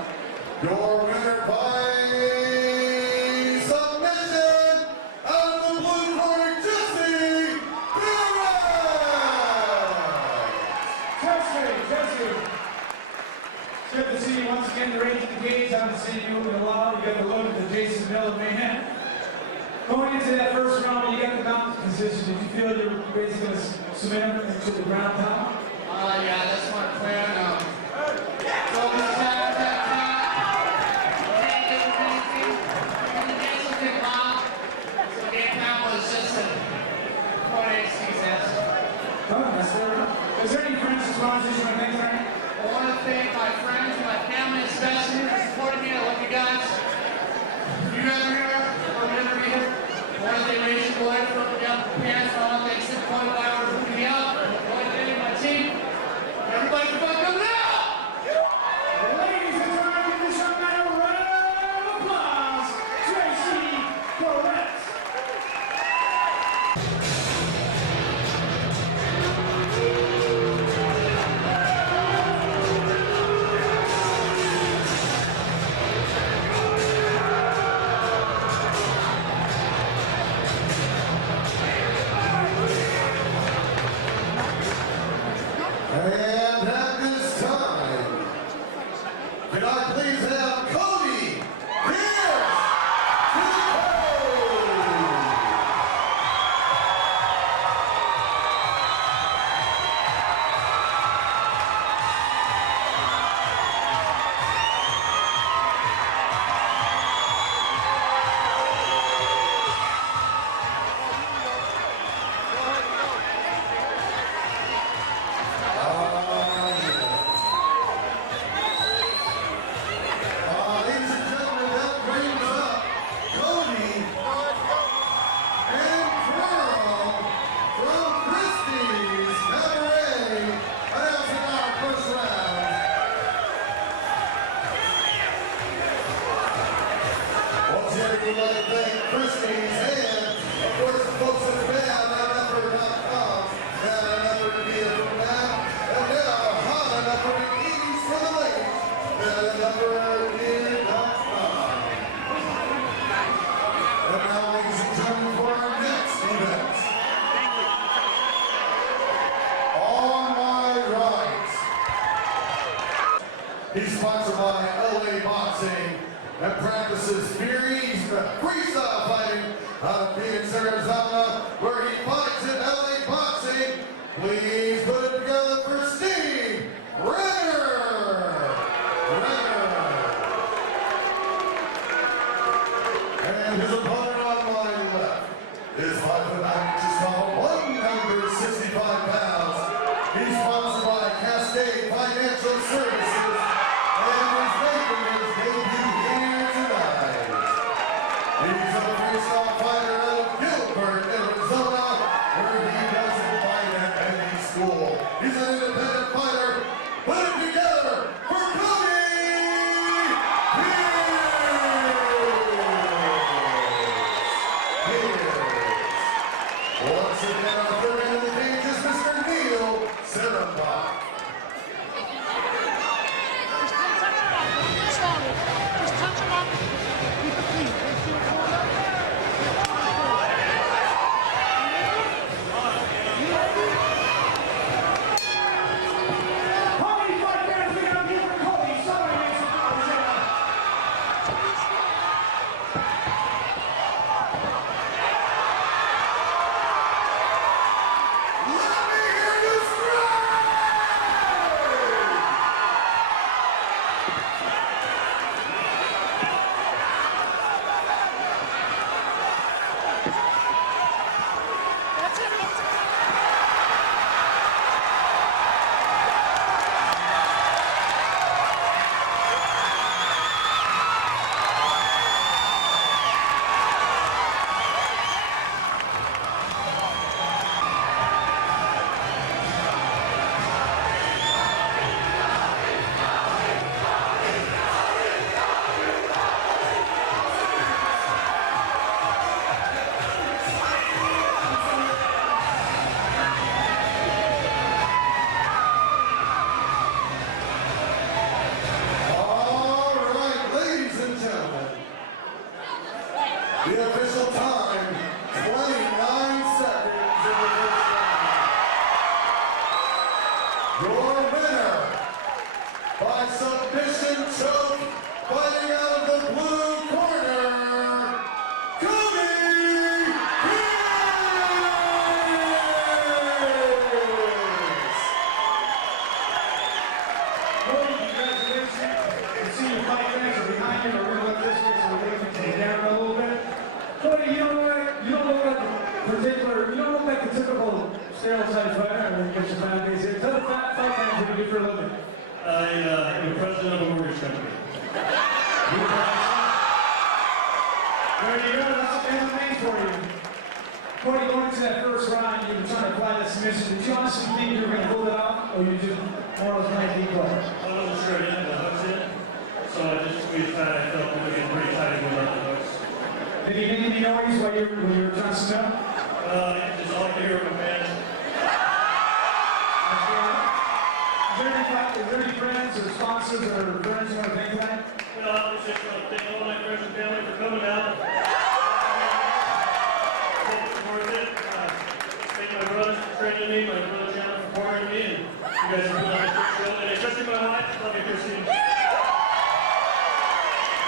Your winner by submission out of the blue corner, Jesse Jesse. It's good to see you once again in the Ritc cage. I haven't seen you in a while. You got the look of the Jason Miller man. Going into that first round, when you got the mountain position, did you feel you were basically going to submit him into the ground pound? Yeah, that's my plan. Focus down that can't do anything. And the dance will get loud. So the game plan was just a 48 seasons. Oh, that's fair enough. Is there any friends and sponsors you want to thank tonight? I want to thank my friends and my family especially for supporting me. I love you guys. If you guys are here, or whatever you here, I want to thank Rachel Boyd for putting me up the pants. I want to thank 6.5 for putting me up. Boyd Diddy, my team. Everybody can fuck come now! Ladies and gentlemen, give this young man a round of applause. Tracy Correct. And at this time, can I please have Cody here to the ladies and gentlemen, that brings up Cody and Pearl from Christie's Cabaret, announcing our first round. Once again, we'd like to thank Christie's and, of course, the folks in the band at Effort.com. Bad enough to be a from now, and now hot enough for the ease for the ladies. Bad enough for Effort.com. And now, ladies and gentlemen, for our next event. On my right, he's sponsored by LA Boxing and practices freestyle fighting out of Phoenix, Arizona, where he fights in LA Boxing. Please put it together for Steve Renner. And his opponent on my left is 5'9" inches tall, 165 pounds. He's sponsored by Cascade Financial Services and is making his debut here tonight. He's a freestyle fighter out of Gilbert, Arizona, where he doesn't fight at any school. He's an independent fighter. Put it together for Cody Pierce. Once again, our third man in the cage is Mr. Neil Serapach. How many fight fans we got here for Cody? Somebody make some noise here. Let me hear you scream! time, 29 seconds in the first round. Your winner, by submission choke, fighting out of the blue corner, Cody Cody, congratulations. The senior fight fans are behind you. We're going to let this one so we can take down a little bit. Cody, you don't look like the typical stereotype fighter. I'm going to get your fan base here. Tell the fight fans what you do for a living. I'm president of a mortgage company. There you go. That's what MMA for you. Cody, going into that first round, you were trying to apply that submission. Did you honestly think you were going to pull it off, or you just more or less playing decoy? I wasn't sure again the hooks in, so I just squeezed tight. I felt it was getting pretty tight without the hooks. Did you make any noise while you were trying to smell? Just all I could hear from fans. Is there any friends or sponsors or friends you want to thank tonight? Well, I was just want to thank all my friends and family for coming out. Worth it. Thank my brothers for training me, my brother John for pouring me, and you guys are doing a good show. And especially my wife, love you, Christine.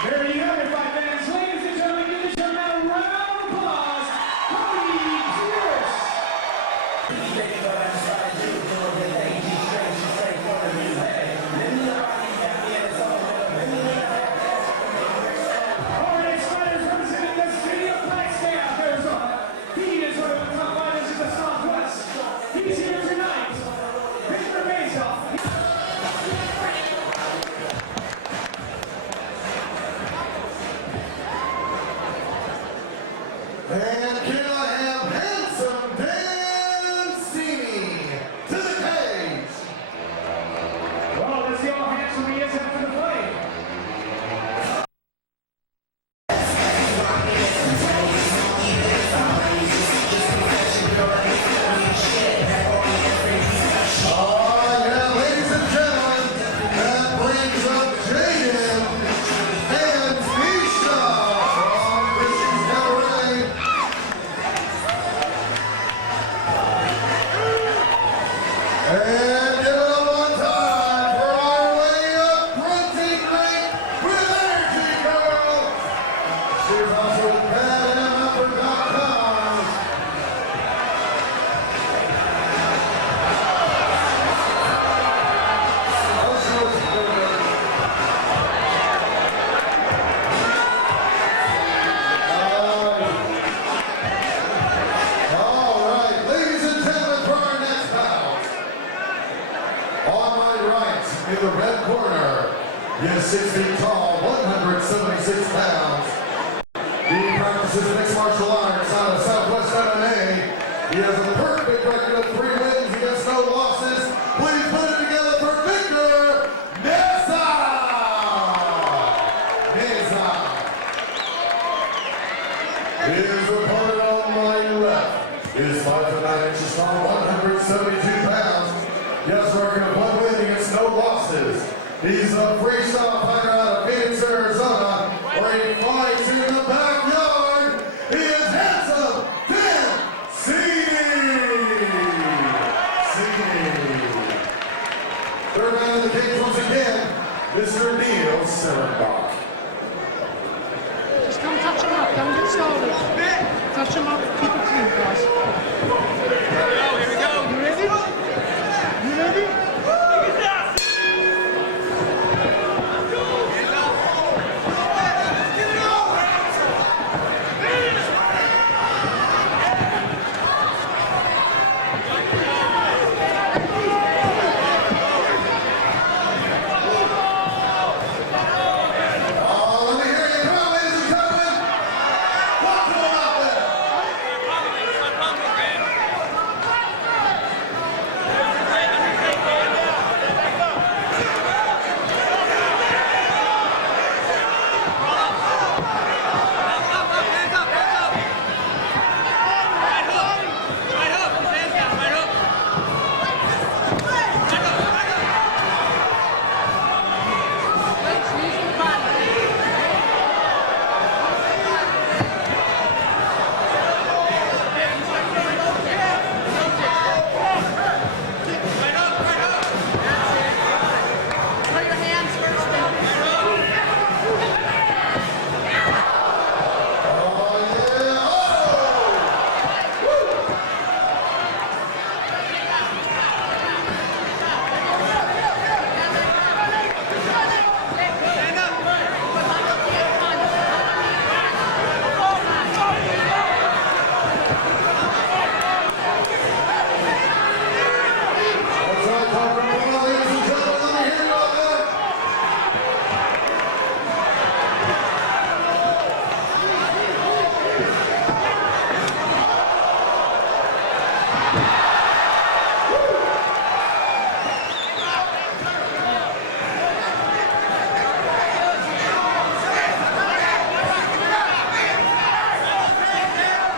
There you have it, fight fans. Ladies and gentlemen, give this young man a round of applause. Cody Pierce. All right, fighters representing the city of Flagstaff, Arizona. He is one of the top fighters in the Southwest. He's here tonight. Victor Mazoff. And can I have handsome Dan Cini to the cage? Well, let's see how handsome he is after the fight. Yeah, ladies and gentlemen, that brings up Jaden and Misha from Christian's Cabaret. And give it up one time for our way up grunting great with Energy Girl. She's also with PadAndUpper.com. All right, ladies and gentlemen, for our next bout. On my right, in the red corner, he is 6 feet tall, 176 pounds. He practices mixed martial arts out of Southwest MMA. He has a perfect record of 3 wins against no losses. Please put it together for Victor Meza! Meza. His opponent on my left is 5'9" strong, 172 pounds. He has a record of 1 win against no losses. He's a freestyle fighter out of Phoenix, Arizona, where he fights in the backyard. He is handsome Dan Cini. Third man in the cage once again, Mr. Neil Serenbach. Just come touch him up. Don't get started. Touch him up. Keep it clean, guys. Here we go. You ready? You ready?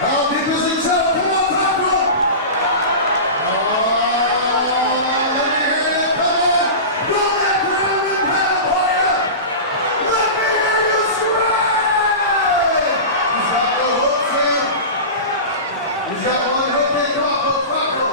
How deep is he? Come on, talk to him. Let me hear you. Come on. Roll that ground and pound for you. Let me hear you scream. He's got no hooks in. He's got one hook in. Rocco.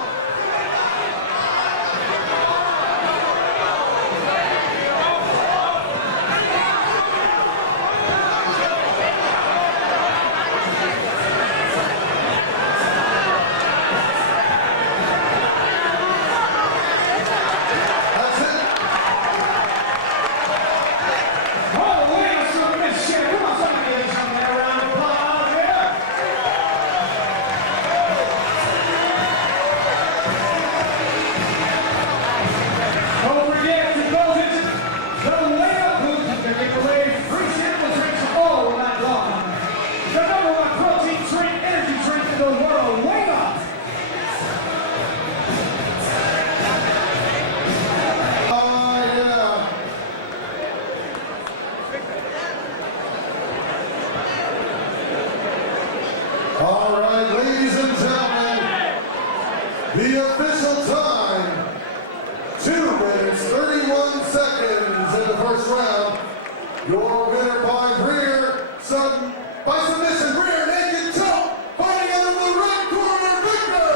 All right, ladies and gentlemen, the official time, 2 minutes, 31 seconds in the first round. Your winner by submission, rear naked choke, fighting out of the red corner, Victor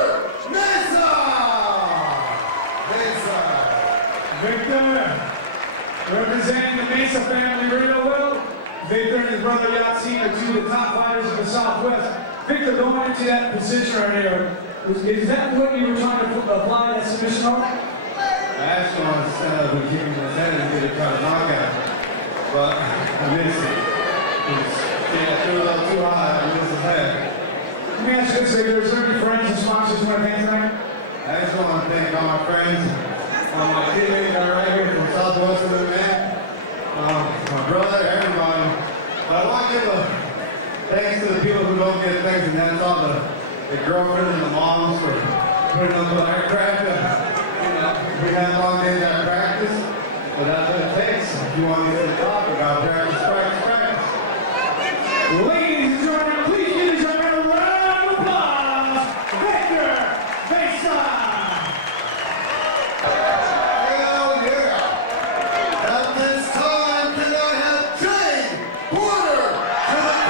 Mesa! Victor, representing the Mesa family real well. Victor and his brother Yatsin are two of the top fighters of the Southwest. Victor, going into that position right there, is that what you were trying to apply that submission on? I actually wanted to stand up and kick him in the head and get a kind of knockout, but I missed it. I threw it up too high, I missed his head. Let me ask you this, Victor, is there any friends and sponsors you want to thank tonight? I just want to thank all my friends, my teammates that are right here from Southwest MMA, my brother, everybody. But I want to give a thanks to the people who don't get things, and that's all the girlfriends and the moms for putting up with our craft. We had long days at practice, but that's what it takes. If you want to get to the top, we got to practice. Ladies and gentlemen, please give this young man a round of applause. Victor Mesa! Hell yeah! At this time, can I have Jay Porter to the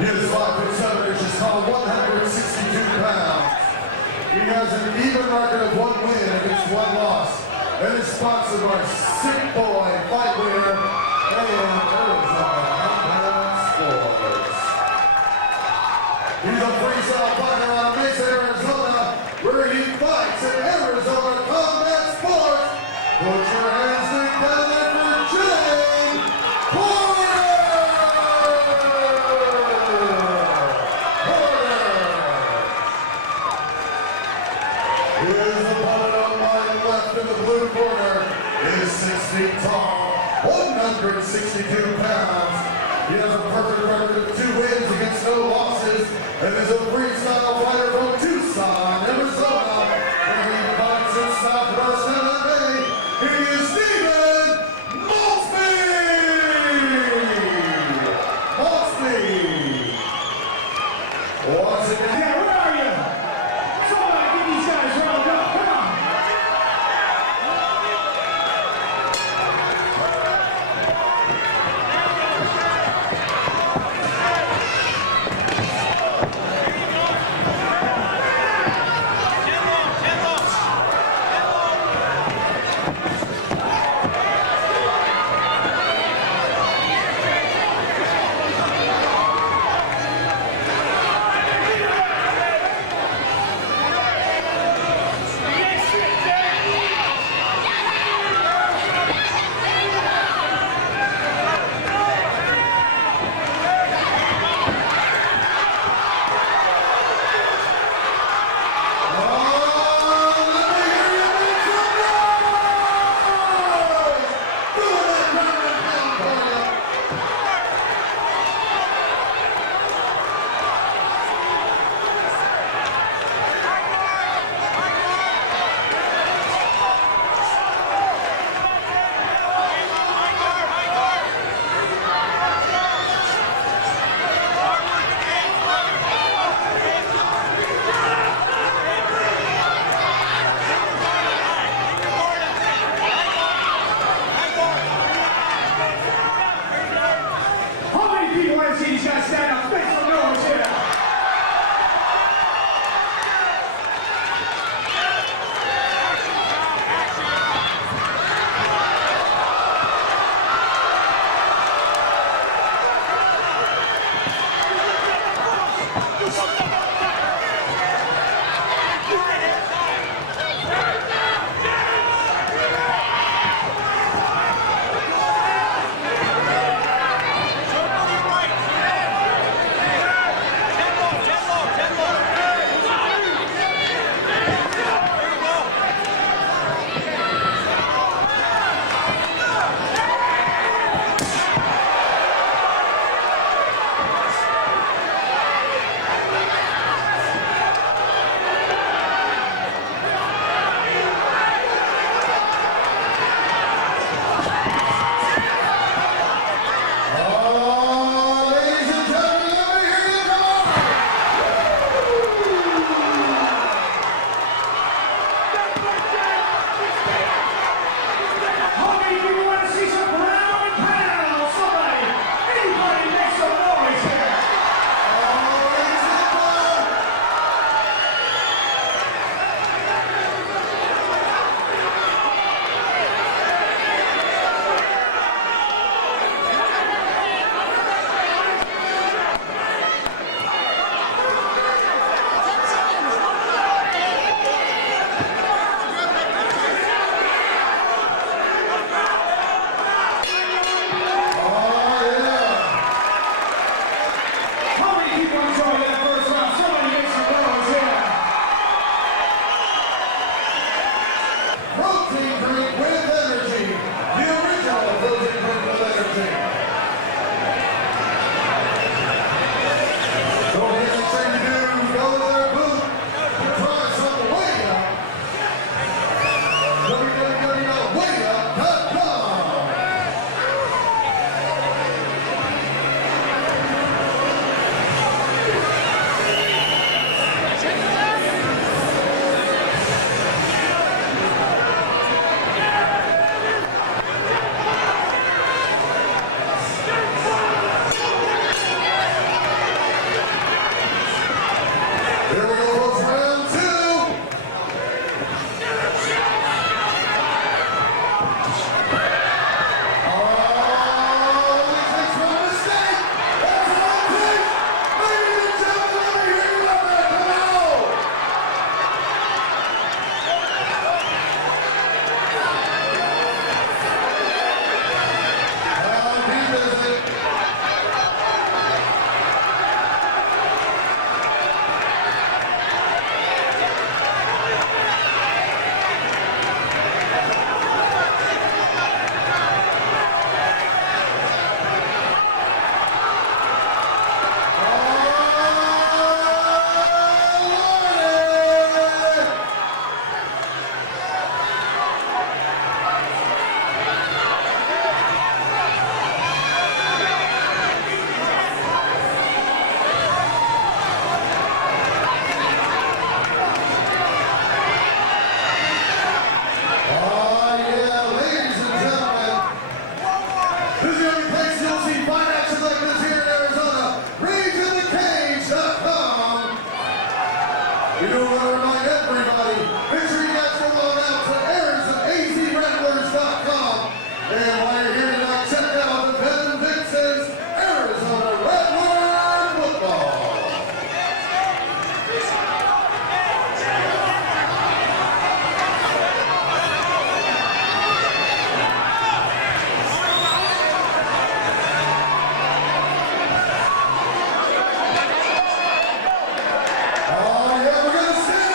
He is 5'7", inches tall, 162 pounds. He has an even record of 1 win against 1 loss. And is sponsored by Sick Boy Fight Winner and Arizona Combat Sports. He's a freestyle fighter out of Mesa, Arizona, where he fights in Arizona Combat Sports. Put your hands together for Jay Porter! His opponent on my left in the blue corner is 6 feet tall, 162 pounds, Oh, yeah, we're gonna send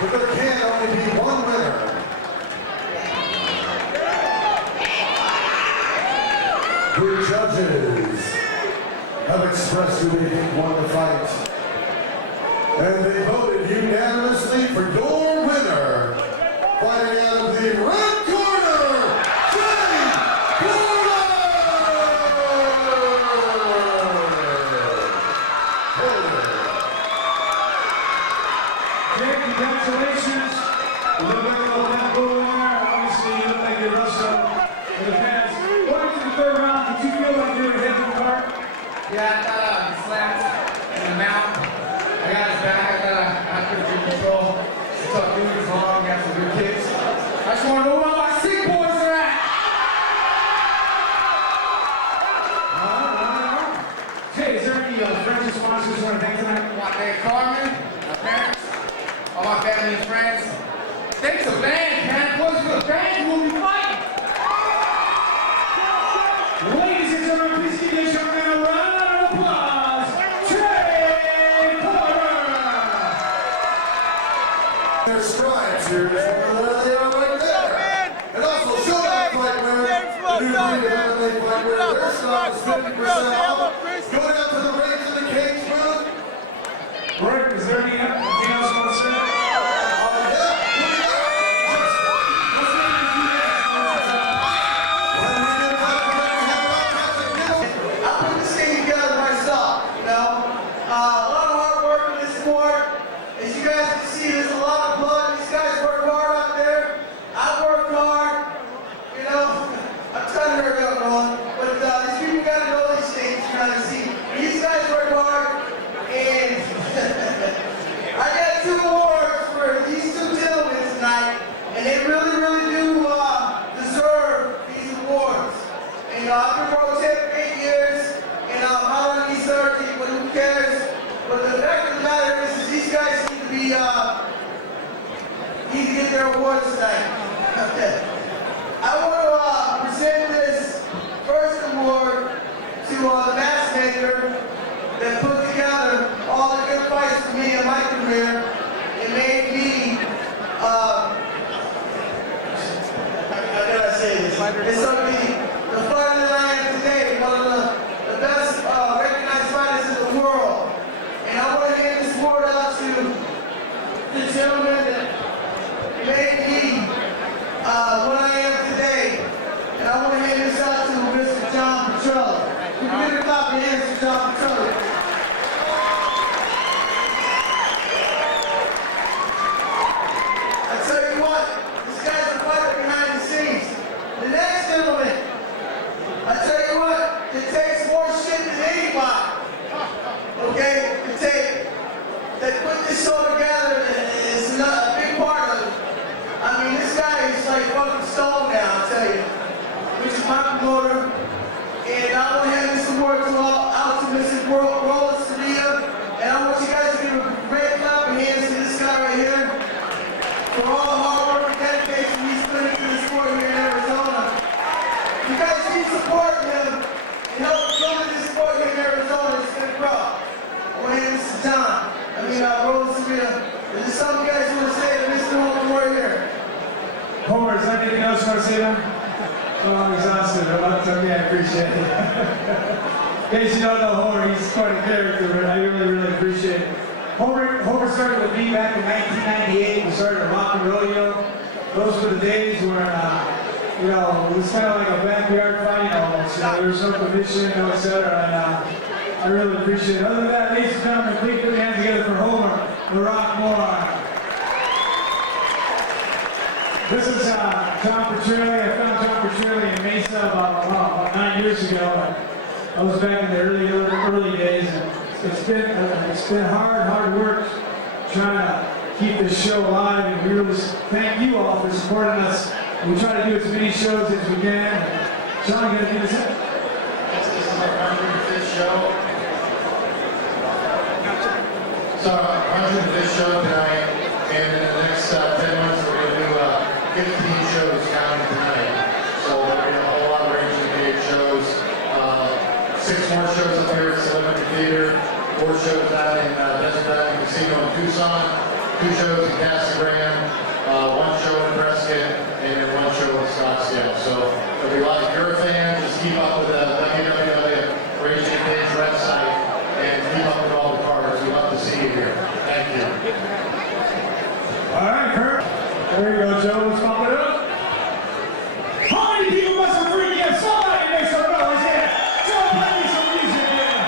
but there can only be one winner. The judges have expressed who they won the fight, and they voted unanimously for your winner, fighting out of the red corner, Jay Jay, congratulations. You look like a little bit blue there. Obviously, you look like you're wrestling with the fans. Going to the third round, did you feel like you were hitting the card? Yeah, I thought he slammed in the mouth. I got his back. I thought I could have good control. It's tough dude was long. Got some good kicks. I just want to know where my sick boys are at. Jay, is there any friends or sponsors or anything tonight? My man Carmen, my parents, all my family and friends. Thanks to band, man. Boys for the band, we'll be fighting. Ladies and gentlemen, please give this young man a round of applause. Trey Porter! Their stripes here, there they are right there. And also showdown fight winner, the new Ritc fight winner, their stock is 50% off. Go down to the Ritc in the cage booth. Right, is there anything else you want to say? Need to get their awards tonight. I want to present this first award to the matchmaker that put together all the good fights for me in my career. It made me, how can I say this? It's going to be the fighter that I am today, one of the best recognized fighters in the world. And I want to hand this award out to the gentleman that made me what I am today. And I want to hand this out to Mr. John Petrella. Can you give a clap of hands for John Petrella? I tell you what, this guy's a fighter behind the scenes. The next gentleman, I tell you what, it takes more shit than anybody. Okay? That put this show together is not a big part of it. I mean, this guy is like fucking stone now, I'll tell you. Which is my promoter. And I want to hand this award out to Mrs. Roland Sevilla. And I want you guys to give a great clap of hands to this guy right here. For all the hard work and dedication he's put into this sport here in Arizona. You guys keep supporting him and help grow this sport here in Arizona. It's going to grow. I want to hand this to John. Roland Sevilla. Is there something you guys want to say to Mr. Homer right here? Homer, is there anything else you want to say to him? Oh, I'm exhausted, but that's okay, I appreciate it. In case you don't know Homer, he's quite a character, but I really appreciate it. Homer started with me back in 1998. We started at Rock and Rodeo. Those were the days where, it was kind of like a backyard fight, almost. There was no commission, no et cetera, and I really appreciate it. Other than that, ladies and gentlemen, please put your hands together for Homer, the Rock Moore. This is John Petrelli. I found John Petrelli in Mesa about 9 years ago. I was back in the early days, and it's been hard work trying to keep this show alive, and we really thank you all for supporting us. We try to do as many shows as we can. John, you gotta give us that. This is our 105th show. So our 105th show tonight, and in the next 10 months we're going to do 15 shows counting tonight. So there'll be a whole lot of range of big shows. 6 more shows up here at Celebrity Theater, 4 shows out in Desert Island Casino in Tucson, 2 shows in Casa Grande, 1 show in Prescott, and then 1 show in Scottsdale. So if you like your fans, just keep up with the www.racingcage website and keep up with all the cars. We love to see you here. Thank you. All right, Kurt. There you go, Joe. Let's pump it up. How many people must have freaked out? Somebody make some noise here. Joe, play me some music here.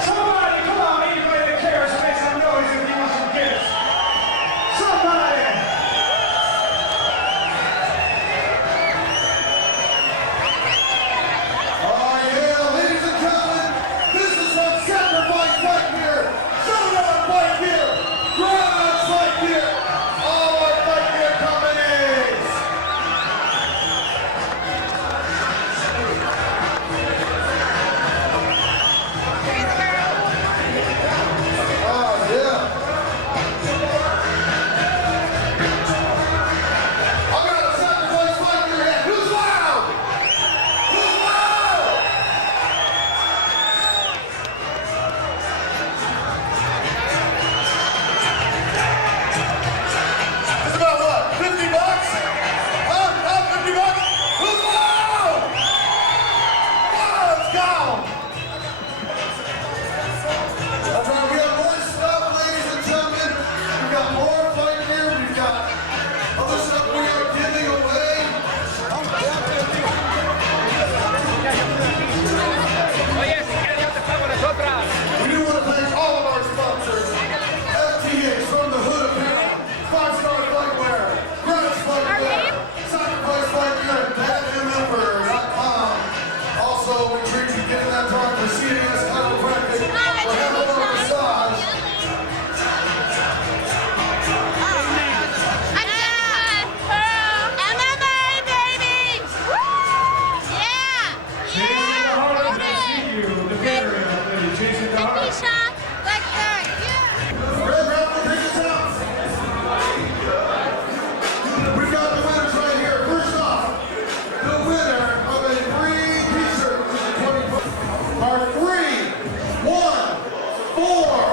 Somebody, come on, anybody that cares, make some noise if you want some gifts. Somebody. Oh yeah, ladies and gentlemen, this is some sacrifice right here. Showdown fight here. Grand fight here. All our fight here companies. Oh yeah. I got a sacrifice fight in your hand. Who's loud? Who's loud? It's about what? 50 bucks? Huh? 50 bucks? Who's loud? Let's go! That's right, we have more stuff, ladies and gentlemen. We got more fight here. We've got other stuff we are giving away. We do want to thank all of our sponsors. FTH from the Hood Apparel, 5-Star Fightwear, Grudge Fightwear, Sacrifice Fightwear, and BadMFer.com. Also, we treat you getting that talk for CAS Chiropractic for handlebar massage. Red Raffle tickets out. We've got the winners right here. First off, the winner of a free t-shirt, which is a 20 are 3, 1, 4.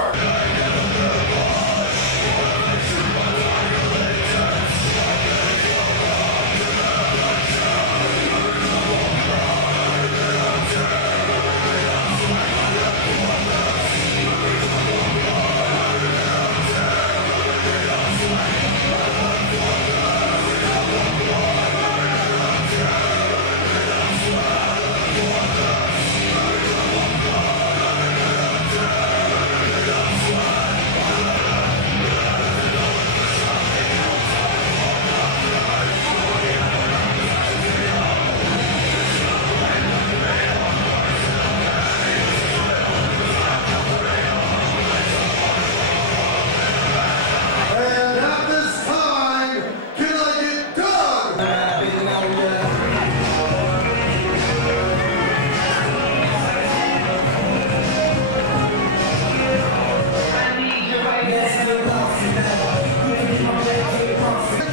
And at this time, can I get Doug?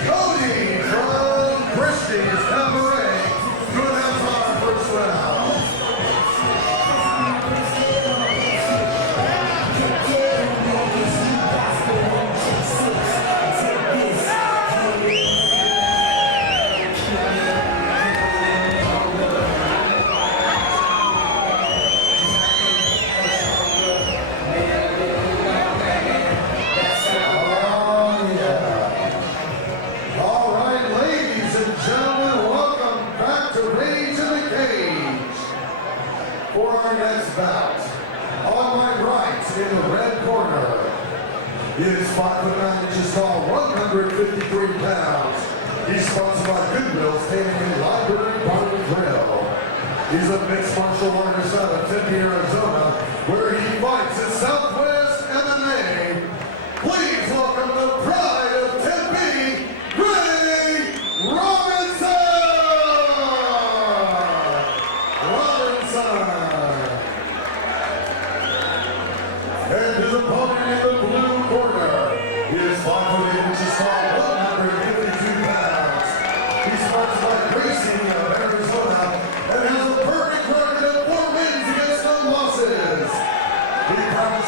Cody from Christie's Cabaret to announce our first round. All right, ladies and gentlemen, welcome back to Ritc in the Cage. For our next bout, on my right in the red corner, he is 5'9" inches tall, 153 pounds. He's sponsored by Goodwill, standing in Library Bar and Grill. He's a mixed martial artist out of Tempe, Arizona, where he fights at Southwest MMA. Please welcome the pride of Tempe, Ray Robinson! And his opponent in the blue corner is 5'8" inches tall, 152 pounds. He's sponsored by Racing of Arizona and has a perfect record of 4 wins against no losses. He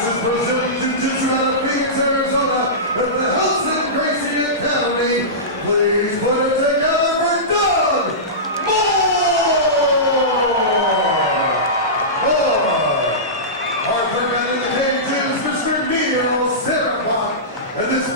is Brazilian Jiu-Jitsu out of Phoenix, Arizona, at the Hudson Gracie Academy. Please put it together for Doug Moore! Our third man in the cage is Mr. Neil Serapot, and this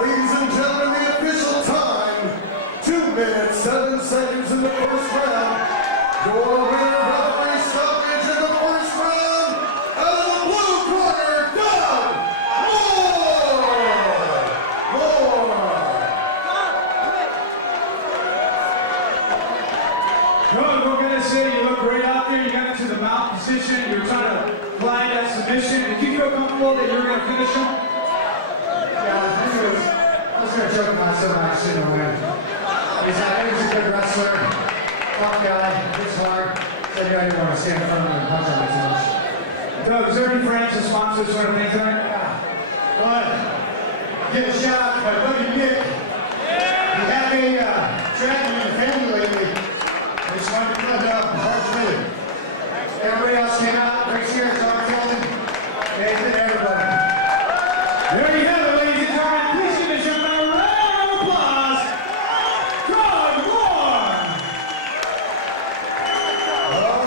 Ladies and gentlemen, the official time, 2 minutes, 7 seconds in the first round. Your winner by three stoppage in the first round, out of the blue corner, Doug Moore! Doug, we're going to say you look great out there. You got into the mount position. You're trying to glide that submission. Did you feel comfortable that you were going to finish him? I was going to joke myself I shouldn't win. He's a good wrestler, tough guy, hits hard. Said you didn't want to stand in front of him and punch on him too much. Doug, is there any friends or sponsors or anything there? But get a shout out to my buddy Nick. He had me tracking in the family lately. I just wanted to put up hearts with him. Everybody else came out, Rick here, John Kelly, Nathan, everybody. There you have it, ladies and gentlemen. Please give this young man a round of applause. Doug Moore!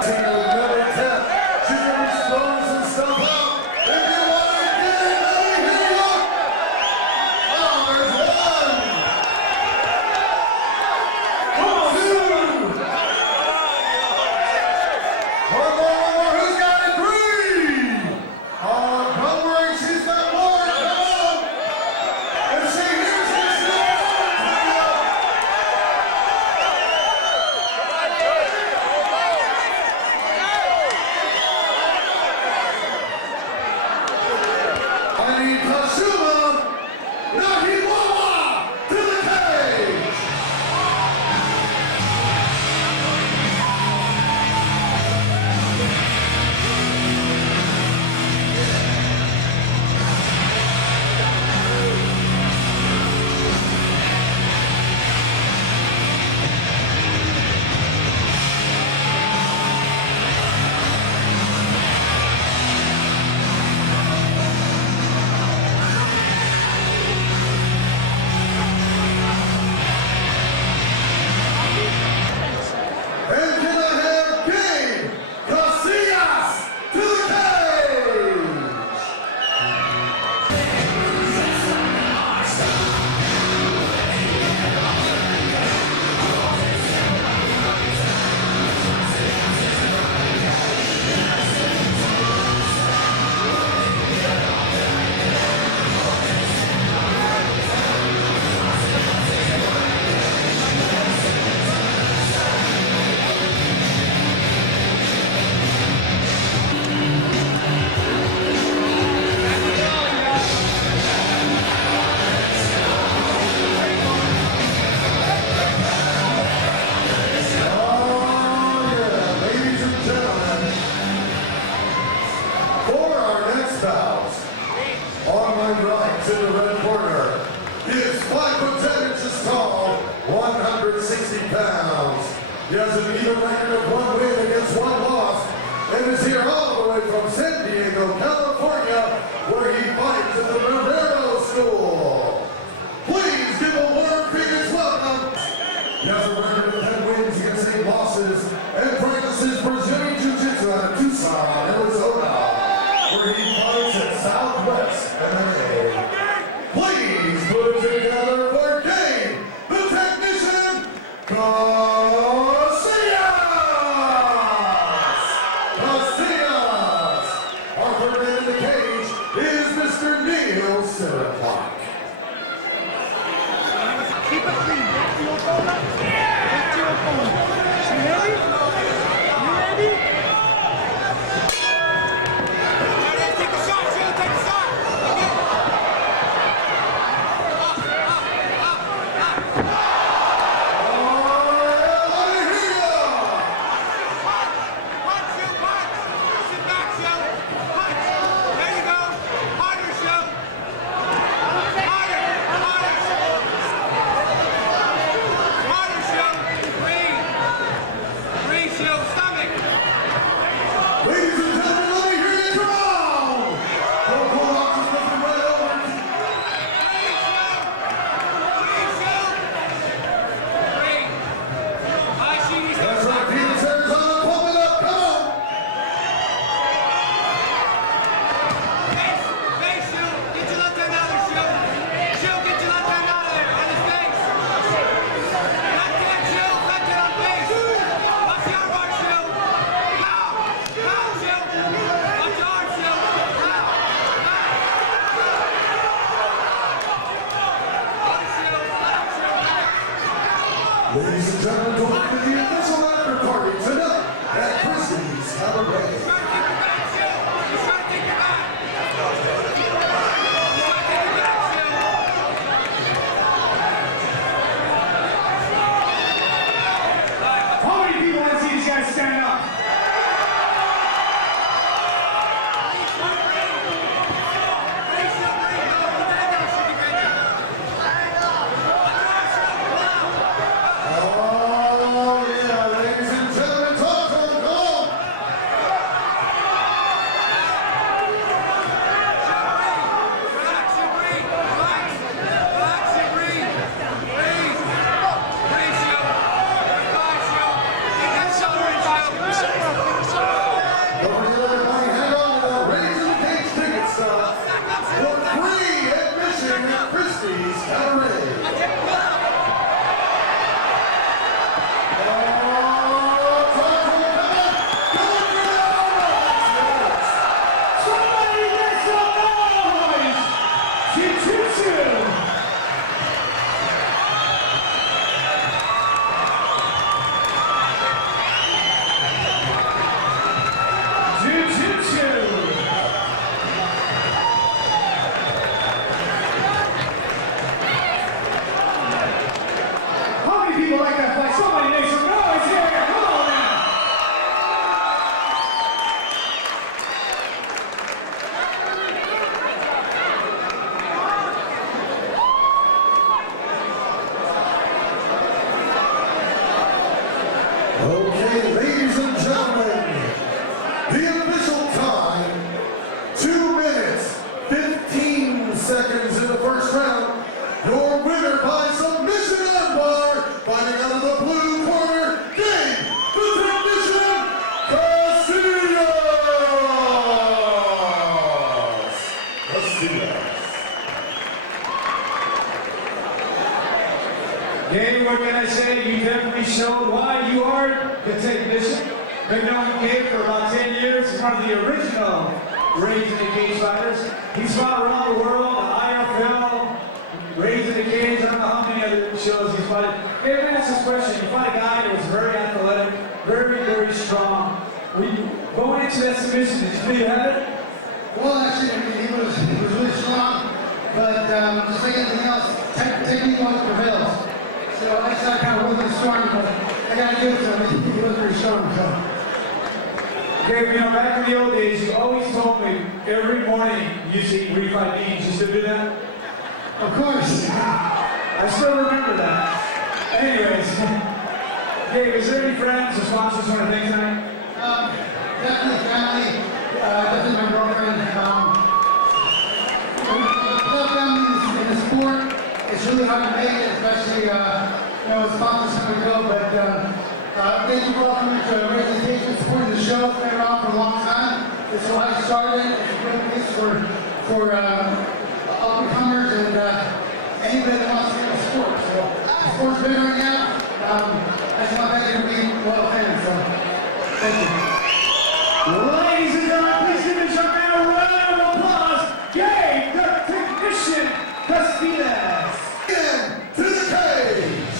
Another tap. She's going to be throwing some stuff out. If you want to get it, let me hear you. Oh, there's one. Two. One more. Who's got it? fights in the red corner. He is 5'10" inches tall, 160 pounds. He has an even record of 1 win against 1 loss, and is here all the way from San Diego, California, where he fights at the Rivero School. Please give a warm Phoenix welcome. He has a record of 10 wins against 8 losses, and practices Brazilian Jiu-Jitsu out of Tucson, Arizona, where he fights at Southwest MMA. Please put it together for Gabe, the technician, Casillas! Our third man in the cage is Mr. Neil Siraclock. Keep it clean. Back to your opponent. Back to your opponent. You ready? You ready? Take a shot, Joe. Take a shot. Ladies and gentlemen, going to the official after party tonight at Christie's Cabaret. How many people want to see these guys stand up? Oh yeah, ladies and gentlemen, talk to them, go! Don't forget everybody, head on to the Raise in the Cage ticket stop for free admission at Christie's Cabaret. Somebody make some noise! Jiu-Jitsu! Jiu-Jitsu! How many people like that fight? Somebody make some noise here! Come on now! Okay, ladies and gentlemen, the official time, 2 minutes, 15 seconds in the first round. Your winner by submission armbar, fighting out of the blue corner, Gabe, the technician, Casillas! Gabe, what can I say? You definitely showed why you are the technician. Been knowing Gabe for about 10 years. He's one of the original Raised in the Cage fighters. He's fought around the world, the IFL, Raised in the Cage, I don't know how many other shows he's fought. Gabe, let me ask this question. You fought a guy that was very athletic, very, very strong. Were you going into that submission, did you feel you had it? Well, actually, he was really strong, but just like anything else, technique always prevails. So actually, I kind of wasn't strong, but I got to give it to him. He was pretty strong. So. Gabe, you know, back in the old days, you always told me every morning you used to eat refried beans. You still do that? Of course. I still remember that. Anyways, Dave, is there any friends or sponsors you want to thank tonight? Definitely family, definitely my girlfriend. Without family in the sport, it's really hard to make it, especially, with sponsors come and go, but thank you for all coming to Ritc and supporting the show. It's been around for a long time. It's how I started. It's a great place for up-and-comers and anybody that wants to get in the sport. So, the sport's big right now. I just want to thank you for being loyal fans, so thank you. Ladies and gentlemen, please give this young man a round of applause. Gabe, the technician, Castiles. To the cage.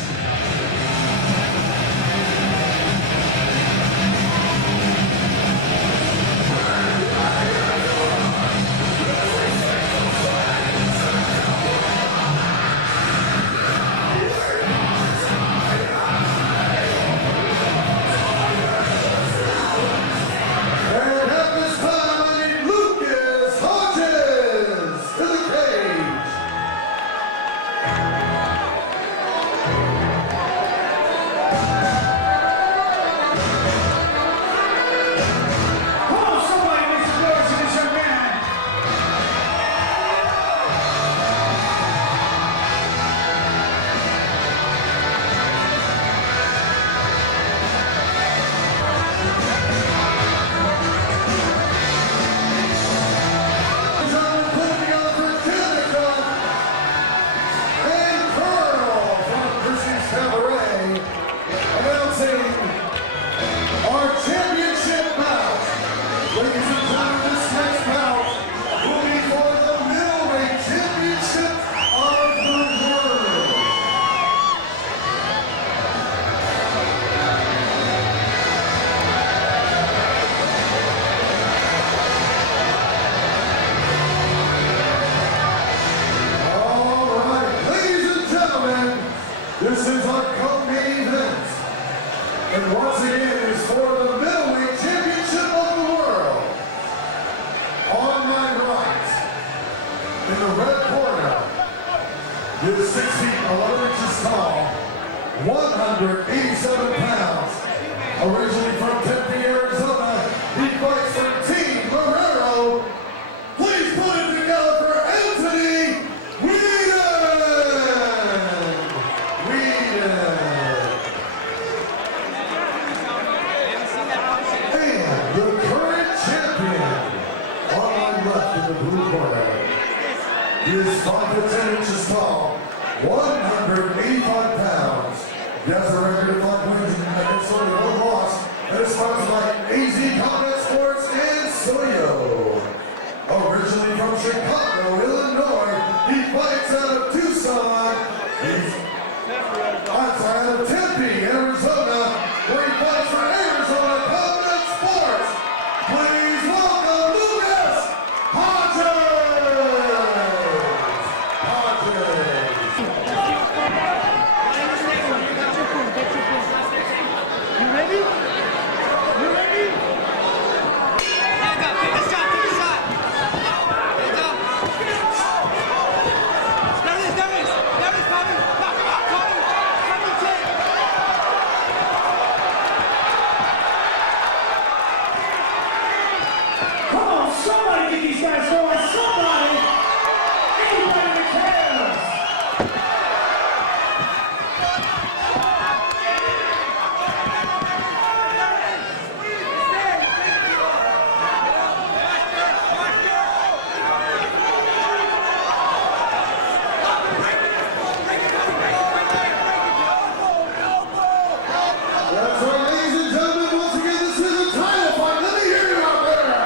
And at this time, I need Lucas Hodges to the cage. Come on, somebody make some noise for this young man. Gentlemen, putting together for Canada and Pearl from Chrissy's Cabaret, announcing our championship bout. Ladies and gentlemen, this next bout will be for the middleweight championship of the world. All right, ladies and gentlemen, this is our co-main event. And once again, it is for the middleweight championship of the world. On my right, in the red corner, is 6 feet 11 inches tall, 187 pounds. Originally from Tempe, Arizona, he fights for Team Guerrero. Please put it together for Anthony And the current champion, on my left in the blue corner, he is 5 foot 10 inches tall, 185 pounds. He has a record of 5 wins and sort of 1 loss, and is sponsored by AZ Combat Sports and Soyo. Originally from Chicago, Illinois, he fights out of Tucson. He's outside of Tempe, Arizona, where he fights for Arizona Combat Sports. Please welcome Lucas Hodges. You ready? You ready? Take a shot, take a shot. Dennis coming. Come and take. Come on, somebody get these guys going. Somebody. Anybody that cares. That's right, ladies and gentlemen, once again, this is a title fight. Let me hear you out there.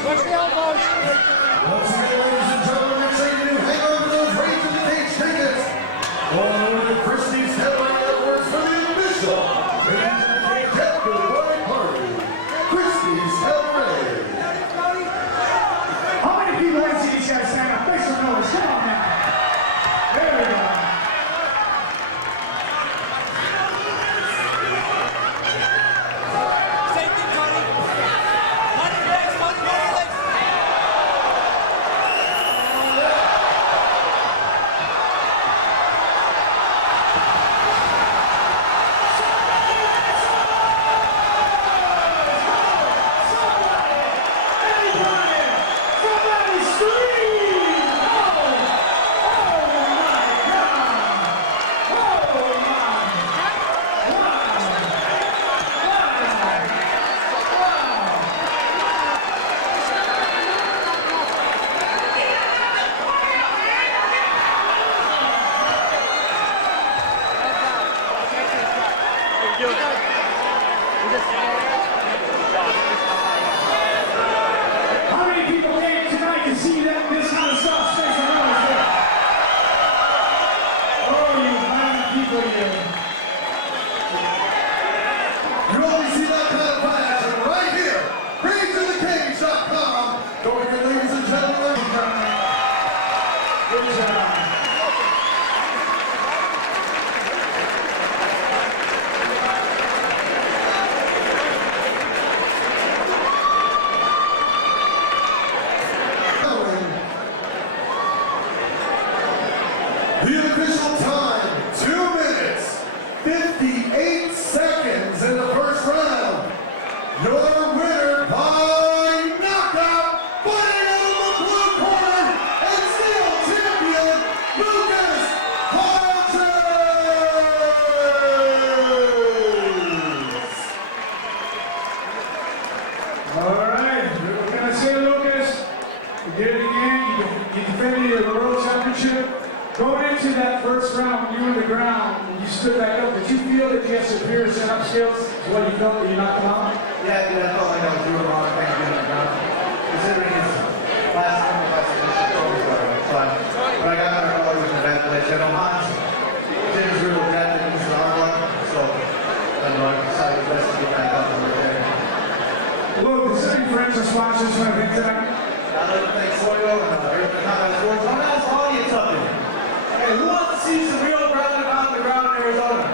Watch the elbows. Once again, ladies and gentlemen, we're taking you hang on to those Rage in the Cage tickets. Going over to Christie's Headline Networks for the official Rage in the Cage Headline Party. Christie's Headline. How many people want to see these guys stand up? Make some noise. Come on now. There we go. How many people came tonight to see that this kind of stuff? Make some noise there. Oh, you fine people, you. You only see that kind of action right here. RageInTheCage.com. Don't forget, ladies and gentlemen. Good job. The official time, 2 minutes, 58 seconds in the first round. Your winner by knockout, fighting out of the blue corner, and steel champion, Lucas Hodges! All right, what can I say, Lucas? You did it again. You defended your world championship. Going into that first round, when you were in the ground, when you stood back up, did you feel that you had superior setup skills to what you felt that you knocked them out? Yeah, dude, I felt like I was doing a lot of things in the ground. Considering his last time of my submission, but when I got there, I thought it was an event, but I said, oh, Hans, it was real bad, and this is hard luck, so I decided it was best to get back up and right there. Look, the city friends or sponsors for an event tonight? I'd like to thank Soyo and everything combat sports. I'm going to ask the audience something. Hey, who wants to see some real ground and pound the ground in Arizona?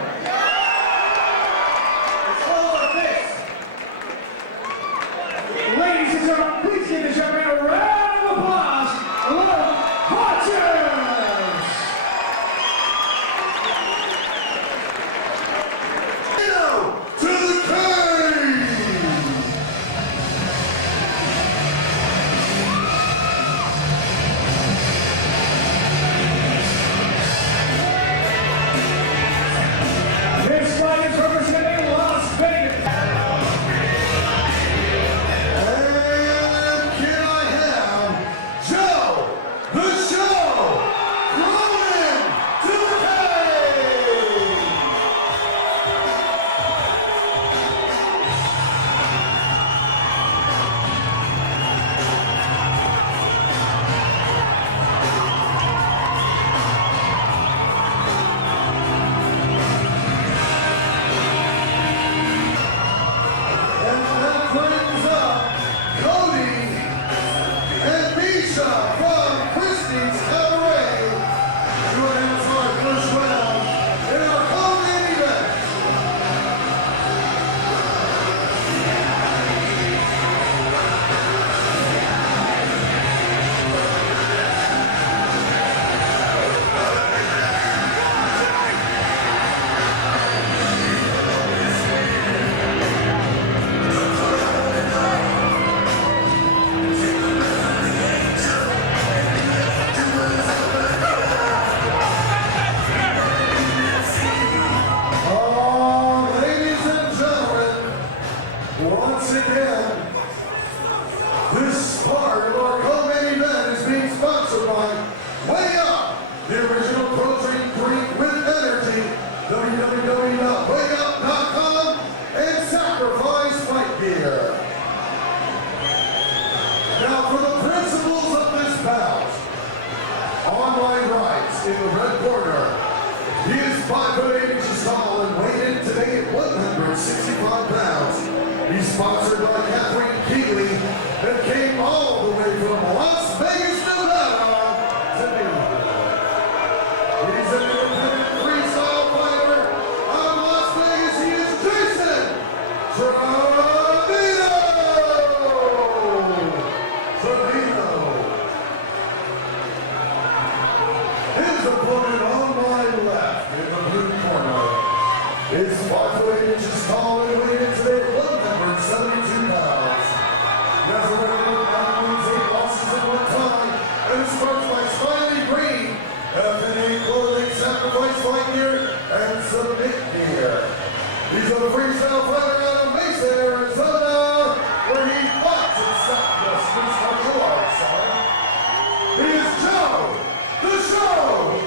It's full of fists. Ladies and gentlemen, please give this young man a round of applause. Luke Hodges! To the cage! in the red corner. He is 5'8" inches tall and weighed in today at 165 pounds. He's sponsored by Catherine Keeley and came all the way from Las Vegas, Nevada to be. He's an independent freestyle fighter out of Las Vegas. He is Jason Trevino. His opponent on my left in the blue corner is 5'8" inches tall and weighed in today at 172 pounds. He has a record of 9 wins, 8 losses in 1 time, and is sponsored by Smiley Green, FNA Clothing, Sacrifice Fight Gear, and Submit Gear. He's a freestyle fighter out of Mesa, Arizona, where he fights in Southwest Mixed Martial Arts. He is Joe, the Show,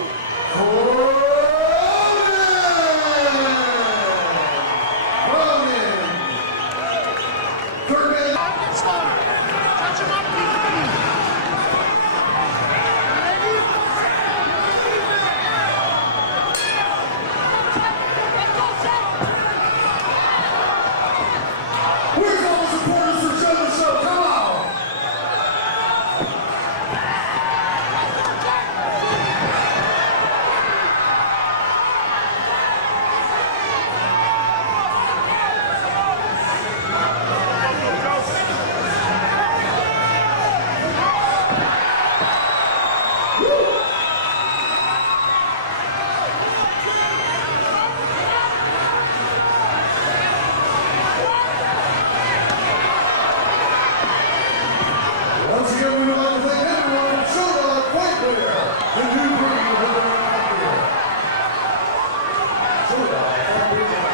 where's all the supporters for Joe the Show? Come on! Once again, we would like to thank everyone who showed our fight winner, the new breed of the fight here. Showed our fight winner.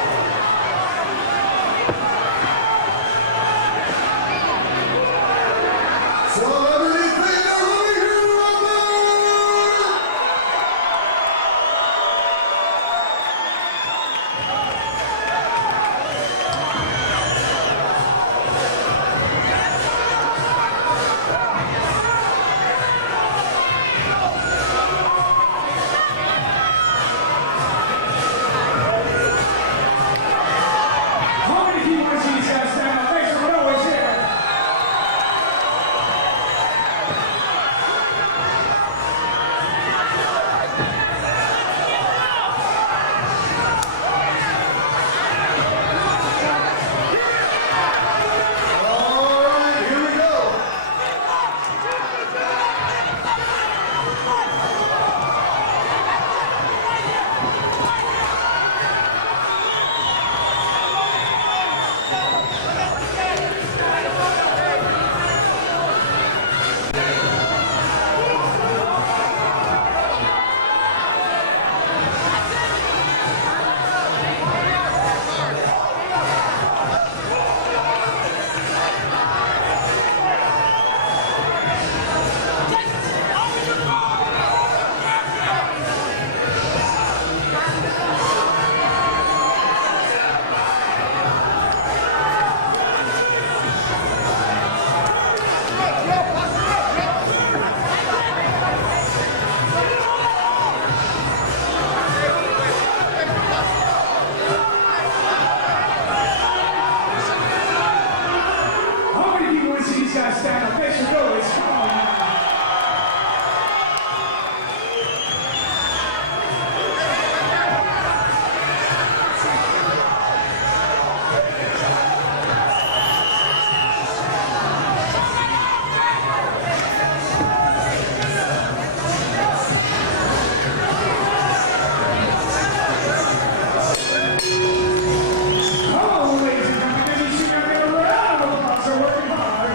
So everything over here, How many people want to see these guys stand up? Thanks for always here. All right, here we go. How many people want to see these guys stand up? Thanks for always. Come on now. Come on, ladies and gentlemen. You see them in a round of applause. They're working hard.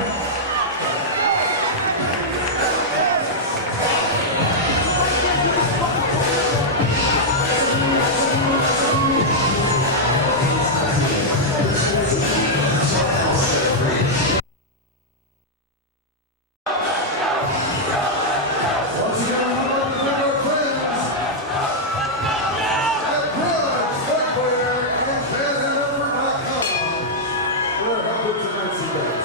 Once again, I would like to thank our friends at Grudge Footwear and FanHandOver.com for their help with tonight's event.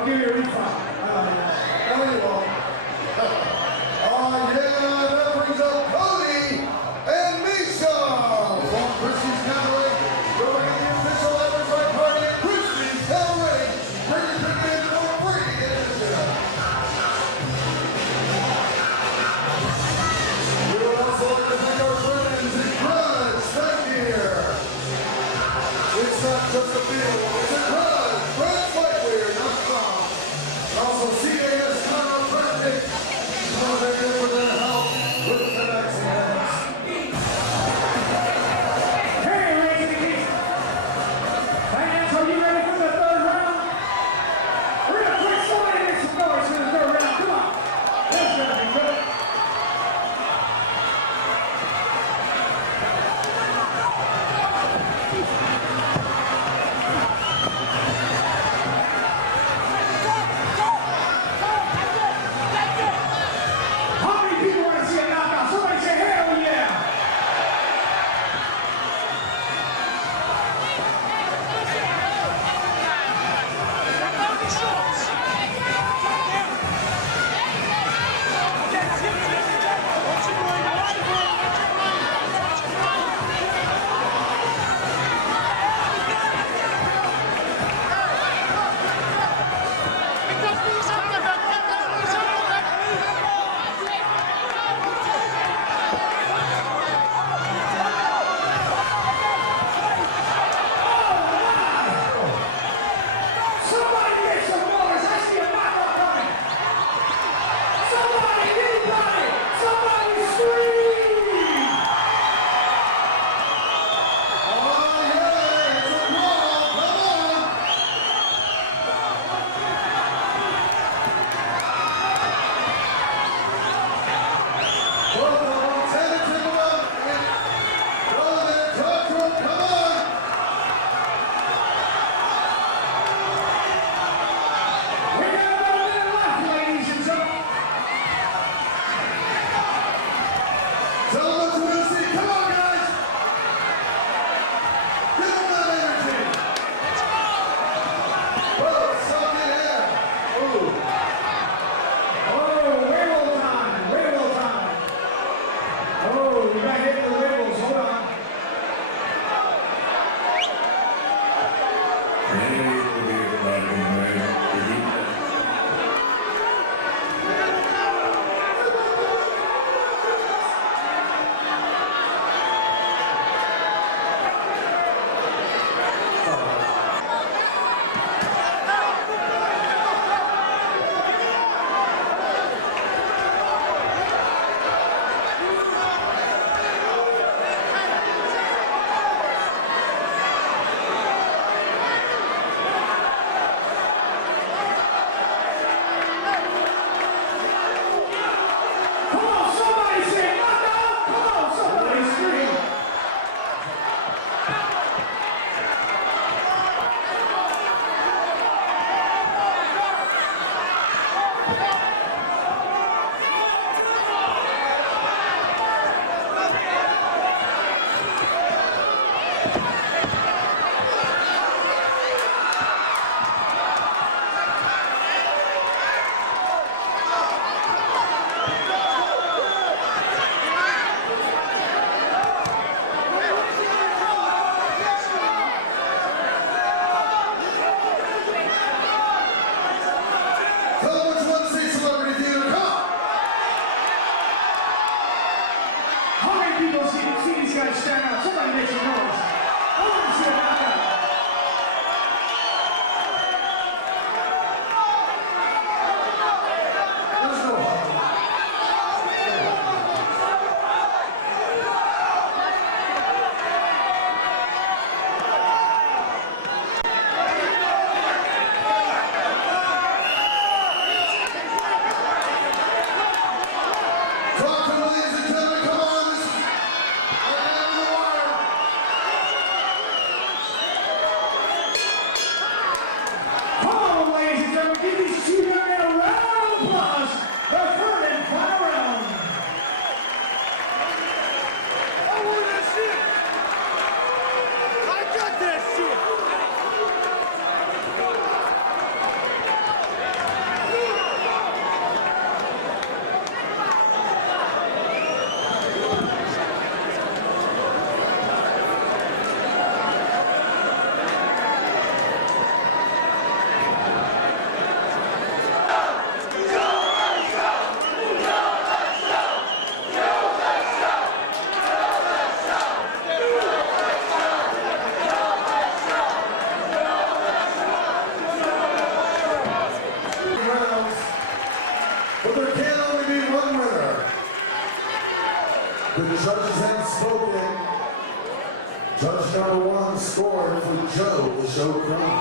I'll give you a refund. No, you won't. Oh, yeah, that brings up Cody and Misha from Christie's Cabaret. Going in the official average right party at Christie's Cabaret. Bring your ticket in for free to get into it. We would also like to thank our friends at Grudge Thank here. It's not just a field, it's a Grudge. GrudgeFightwear.com. Also, CAS Chiropractic. Thank you for their help with the accidents. Hey, ladies. Fans, are you ready for the third round? We're gonna quick somebody make some noise for the third round. Come on. That's gonna be good. How many people want to see a knockout? Somebody say hell yeah! Somebody make some noise! I see a knockout coming! Somebody, anybody! Somebody scream! Oh, yeah, it's a brawl. Come on. Both of them tentative up. Go there, talk to him. Come on. We got about a minute left, ladies and gentlemen. Tell them what you want to see. Come on, guys. Give them that energy. Whoa, something here. Ooh. Oh, wiggle time, wiggle time. Oh, we gotta hit the wiggles, hold on. Come on, somebody say knockout! Come on, somebody scream! Tell them what you want to see, Celebrity Theater. Come on. How many people see these guys stand up? Somebody make some noise. I want to see a knockout. Let's go. Talk to them, ladies and gentlemen. Come on. This is right down the wire. The judges have spoken. Judge number 1 scored for Joe, the show crown.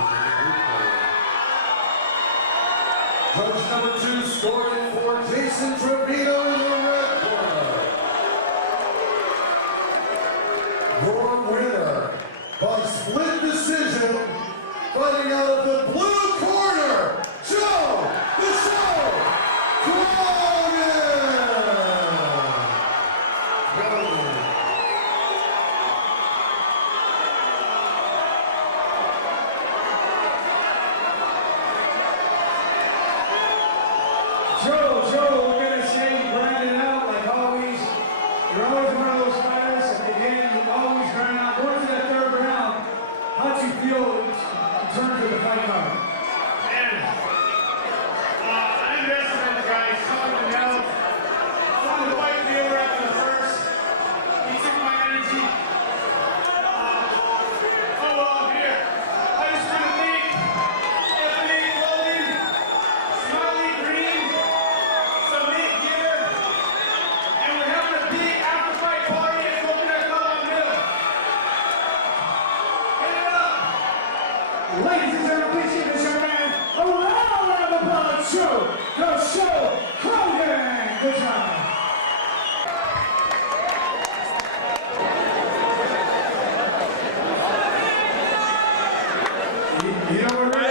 Judge number 2 scored for Jason Trevino in the red corner. Your winner by split decision, fighting out of the blue corner, Joe, the show crown. Joe, we're gonna say you grinded out like always. You're always one of those fighters. At the end, you always grind out. Going to that 3rd round, how'd you feel in terms of the fight card? Man, I underestimated the guy. He's tough to know. I wanted to fight the over after the first. He took my energy. Oh well, I'm here. I just want to thank Anthony Clothing, Smiley Green, Submit Gear, and we're having a big after-fight party at Coconut Club on Mill. Get it up! Ladies and gentlemen, please give this young man a round of applause. Joe, the show Crogan. Good job. You know what we're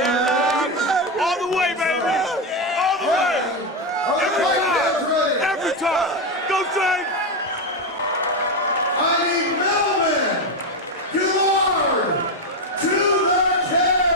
All the way, baby! All the way! Every time! Go, Tank! I need Melvin Gillard to the cage.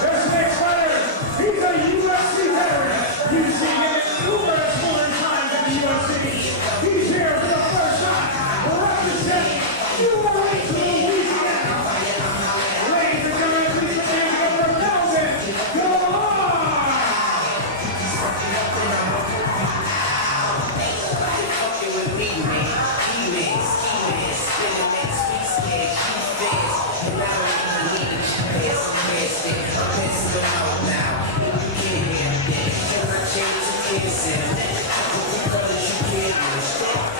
This next fighter, he's a UFC veteran. You've seen him numerous more times in the UFC. He's here for the first time, representing URH Louisiana. Ladies and gentlemen, please put your hands up for Melvin Gillard.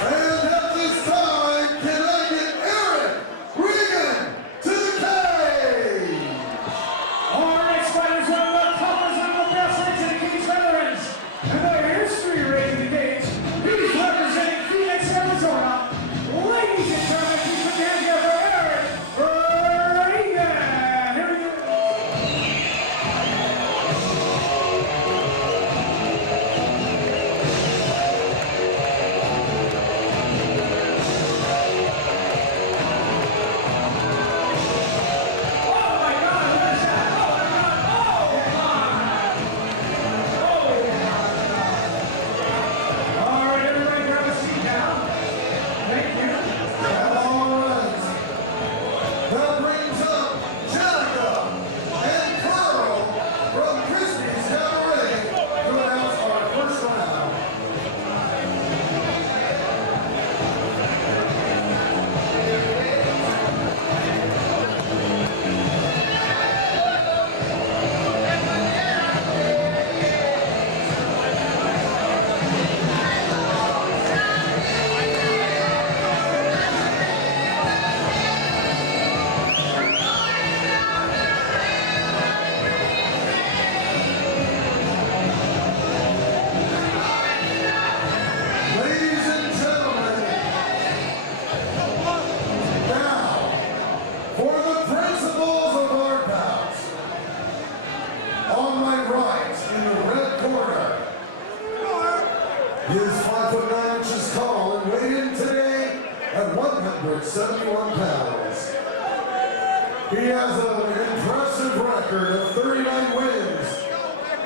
And at this time, can I get Eric Regan to the cage? Our next fighter is one of the toughest and the best rated cage veterans. And the history rating the cage. He's representing Phoenix, Arizona. Ladies and gentlemen, please put your hands together for Eric Regan. Here we go. All right, everybody grab a seat now. Thank you. All right. That brings up Jenica and Pearl from Christie's Cabaret to announce our first round. Ladies and gentlemen, now for the principals of our bout. On my right, in the red corner, he is 5'9" tall and weighed in today at 171 pounds. He has an impressive record of 39 wins,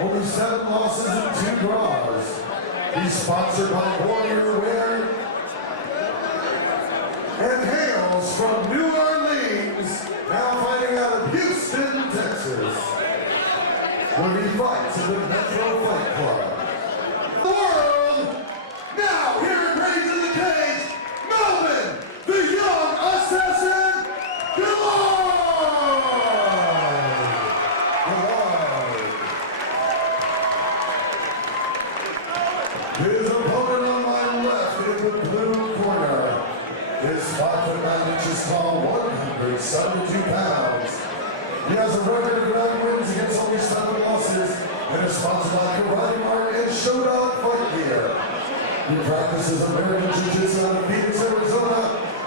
only 7 losses and 2 draws. He's sponsored by Warrior Wear and hails from New Orleans, now where he fights in the Metro Fight Club. The world, now here in Rage in the Cage, Melvin, the young assassin, His opponent on my left in the blue corner is 5'9" tall, 172 pounds. He has a record of 9 wins against only 7 losses and is sponsored by Karate Mart and Showdown Fight Gear. He practices American Jiu-Jitsu out of Phoenix, Arizona,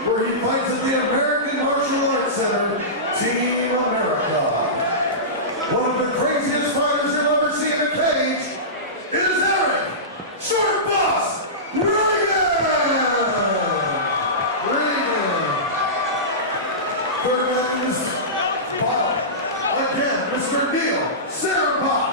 where he fights at the American Martial Arts Center, Team America. One of the craziest fighters you'll ever see in a cage is Eric Short Boss Reagan! Third man is Bob. Again, Mr. Neil Sarah.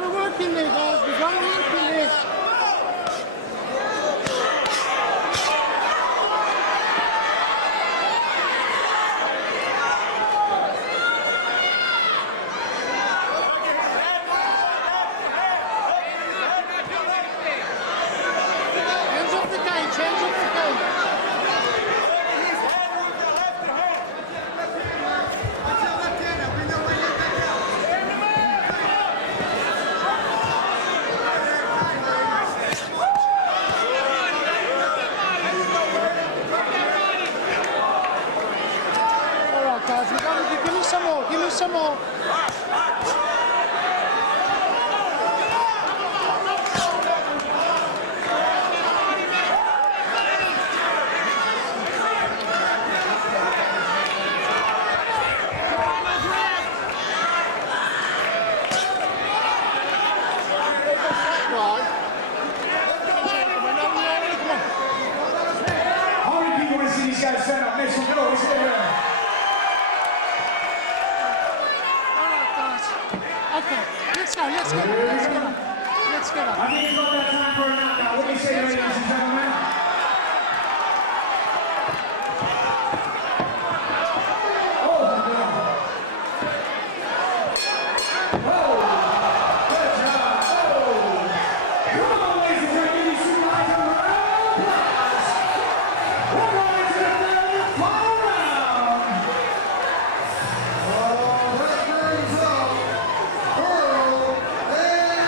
got to work in there, guys. We got to work in there. Hands off the cage, hands off the cage. All right, guys, we got to give me some more. Give me some more. How many people want to see these guys stand up? Make some noise. Okay, let's go, let's get up, let's get up. Let's get up. I think it's about that time for a knockout. What do you say, ladies and gentlemen? Oh, my God. Oh, good job. Oh, come on, ladies and gentlemen. Give me some lights on the round. We're going to the third and final round. That brings up Earl and Jericho.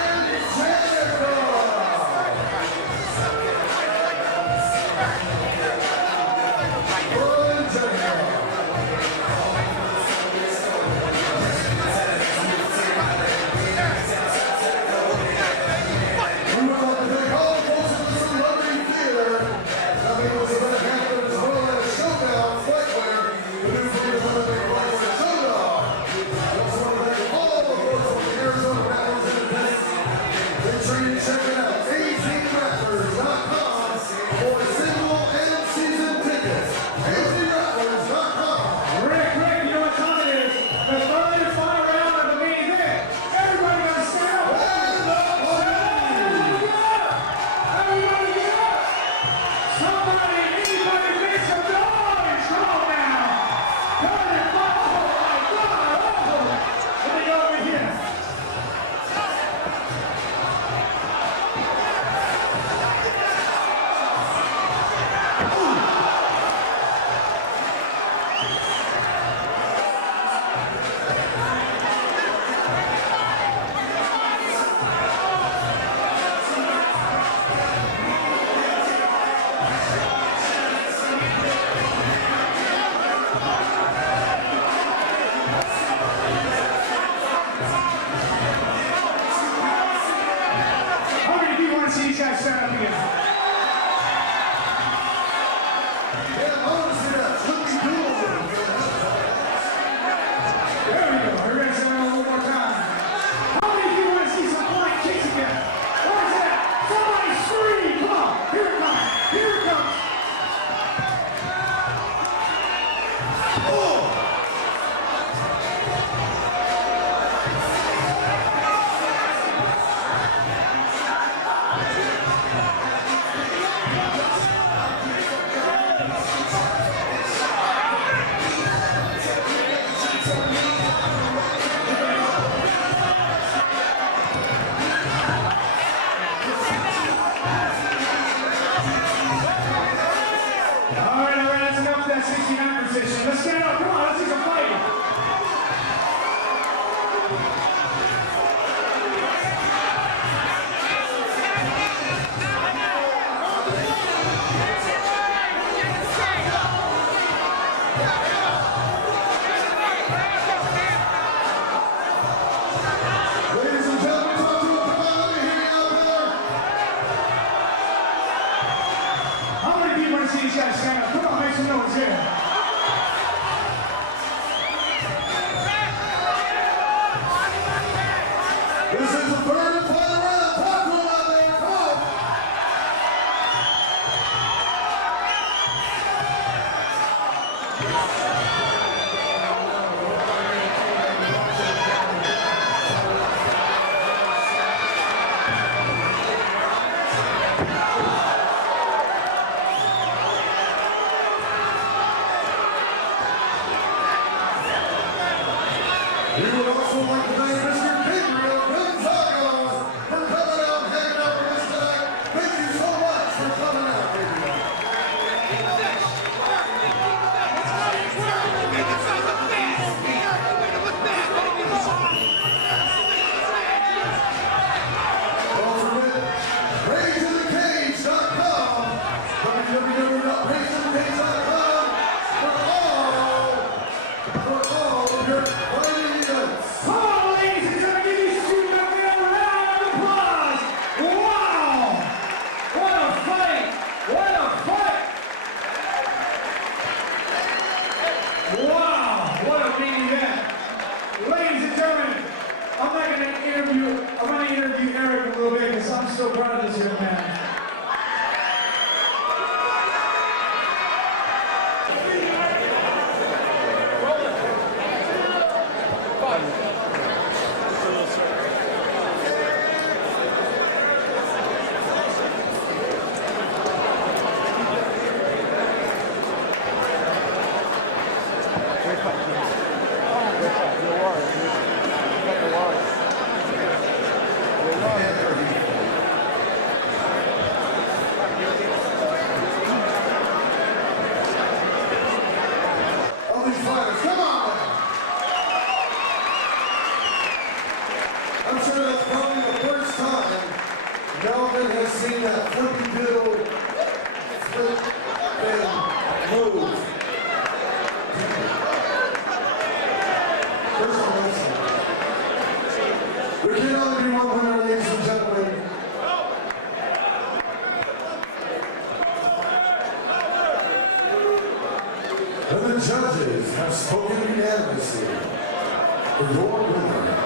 And the judges have spoken unanimously for your winner.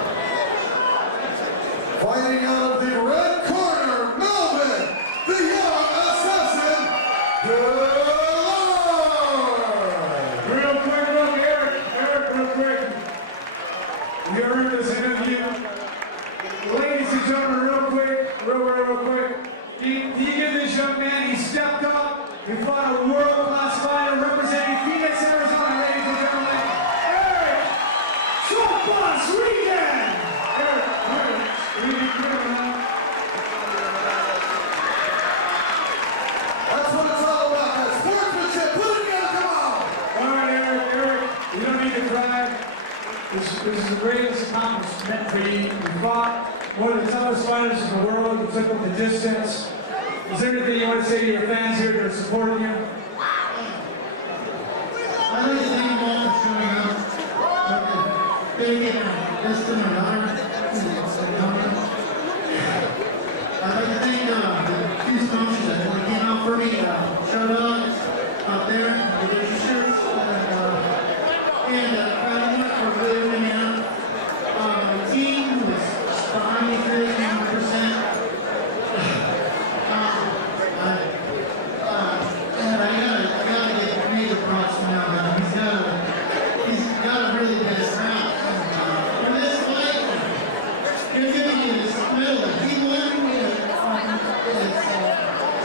Fighting out of the red corner, Melvin, the young assassin, Good. Real quick, look, Eric, real quick. You heard this interview. Ladies and gentlemen, real quick. Do you give this young man, he stepped up, he fought a world-class fighter representing Phoenix, Arizona, ladies and gentlemen. Eric, Short Boss Weekend! Eric, we be clear, man. That's what it's all about, that sportsmanship. Put it together, come on! All right, Eric, you don't need to cry. This is the greatest accomplishment for you. You fought one of the toughest fighters in the world. You took up the distance. Is there anything you want to say to your fans here that are supporting you? I'd like to thank you all for showing up. Big and distant and honor. I'd like to thank the two sponsors that came out for me, showed up out there with their shirts, and for really winning out. My team was behind me 100%. And I gotta give major props to Mel. He's got a really good round. For this fight, you're giving you this medal. He won with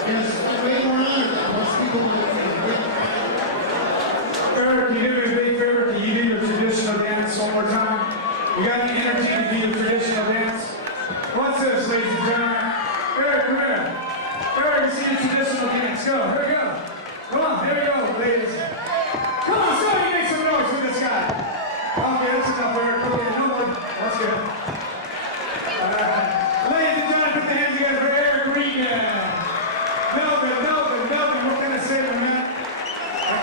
it's way more honor than most people would give. Eric, can you do me a big favor? Can you do your traditional dance one more time? You got any energy to do your traditional dance? What's this, ladies and gentlemen? Eric, come here. Eric, you see your traditional dance. Go, here we go. Come on, here we go, ladies. Come on, somebody make some noise with this guy. Okay, that's enough, Eric. Okay, no more. That's good. Ladies and gentlemen, put the hands together for Eric Regan. Melvin, what can I say to him? I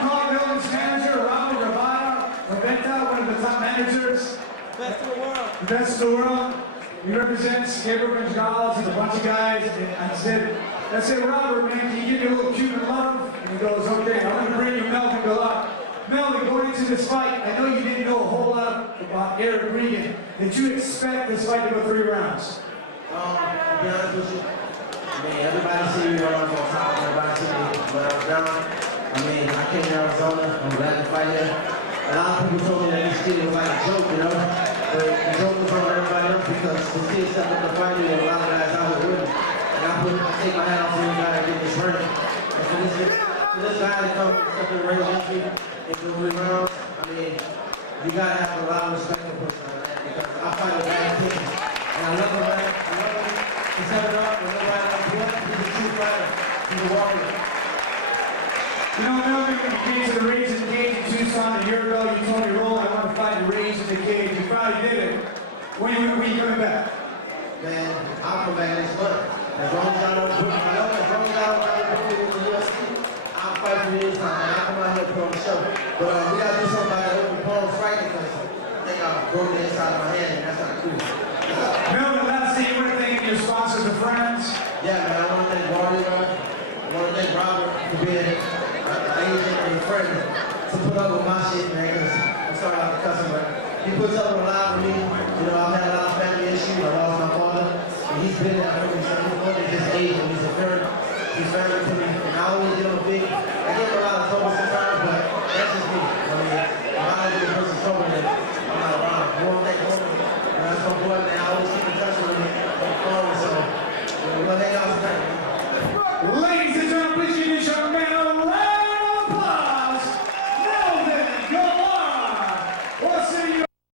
called Melvin's manager, Robert Raventa, one of the top managers. Best in the world. The best in the world. He represents Gabriel Gonzalez and a bunch of guys. And I said, Robert, man, can you give me a little Cuban love? And he goes, okay, I'm going to bring you Melvin. Good luck. Melvin, going into this fight, I know you didn't know a whole lot about Eric Regan. Did you expect this fight to go 3 rounds? To be honest with you, I mean, everybody see me when I was on top, everybody see me when I was down. I mean, I came to Arizona, I'm glad to fight here. A lot of people told me that this kid was like a joke, you know? But the joke was on everybody else because this kid stepped up to fight me and a lot of guys out here with me. And I take my hat off to this guy to get this ring. And for this guy to come step in the ring with me and do 3 rounds, I mean, you gotta have a lot of respect for pushing on that because I fight with bad teams. And I love him, man. I love him. He's stepping up and nobody else do it. He's a true fighter. He's a warrior. You know, Melvin, when you came to the Rage in the Cage in Tucson a year ago, you told me, Roll, I want to fight the Rage in the Cage. You finally did it. When are you coming back? Man, I'll come back next month. As long as I don't put my love, as long as I don't put it in the UFC, I'll fight for you anytime. And I'll come out here and put on the show. But we gotta do something about that open palm fight because I think I broke the inside of my hand and that's not cool. Melvin, last thing, you want to thank your sponsors and friends? Yeah, man, I want to thank Warrior. I want to thank Robert for being an agent and a friend to put up with my shit, man, because I'm sorry about the cussing, but he puts up with a lot for me. You know, I've had a lot of family issues. I lost my father, and he's been there for me. So he's more than just age, and he's a friend. He's family to me, and I always give him a big, I give him a lot of trouble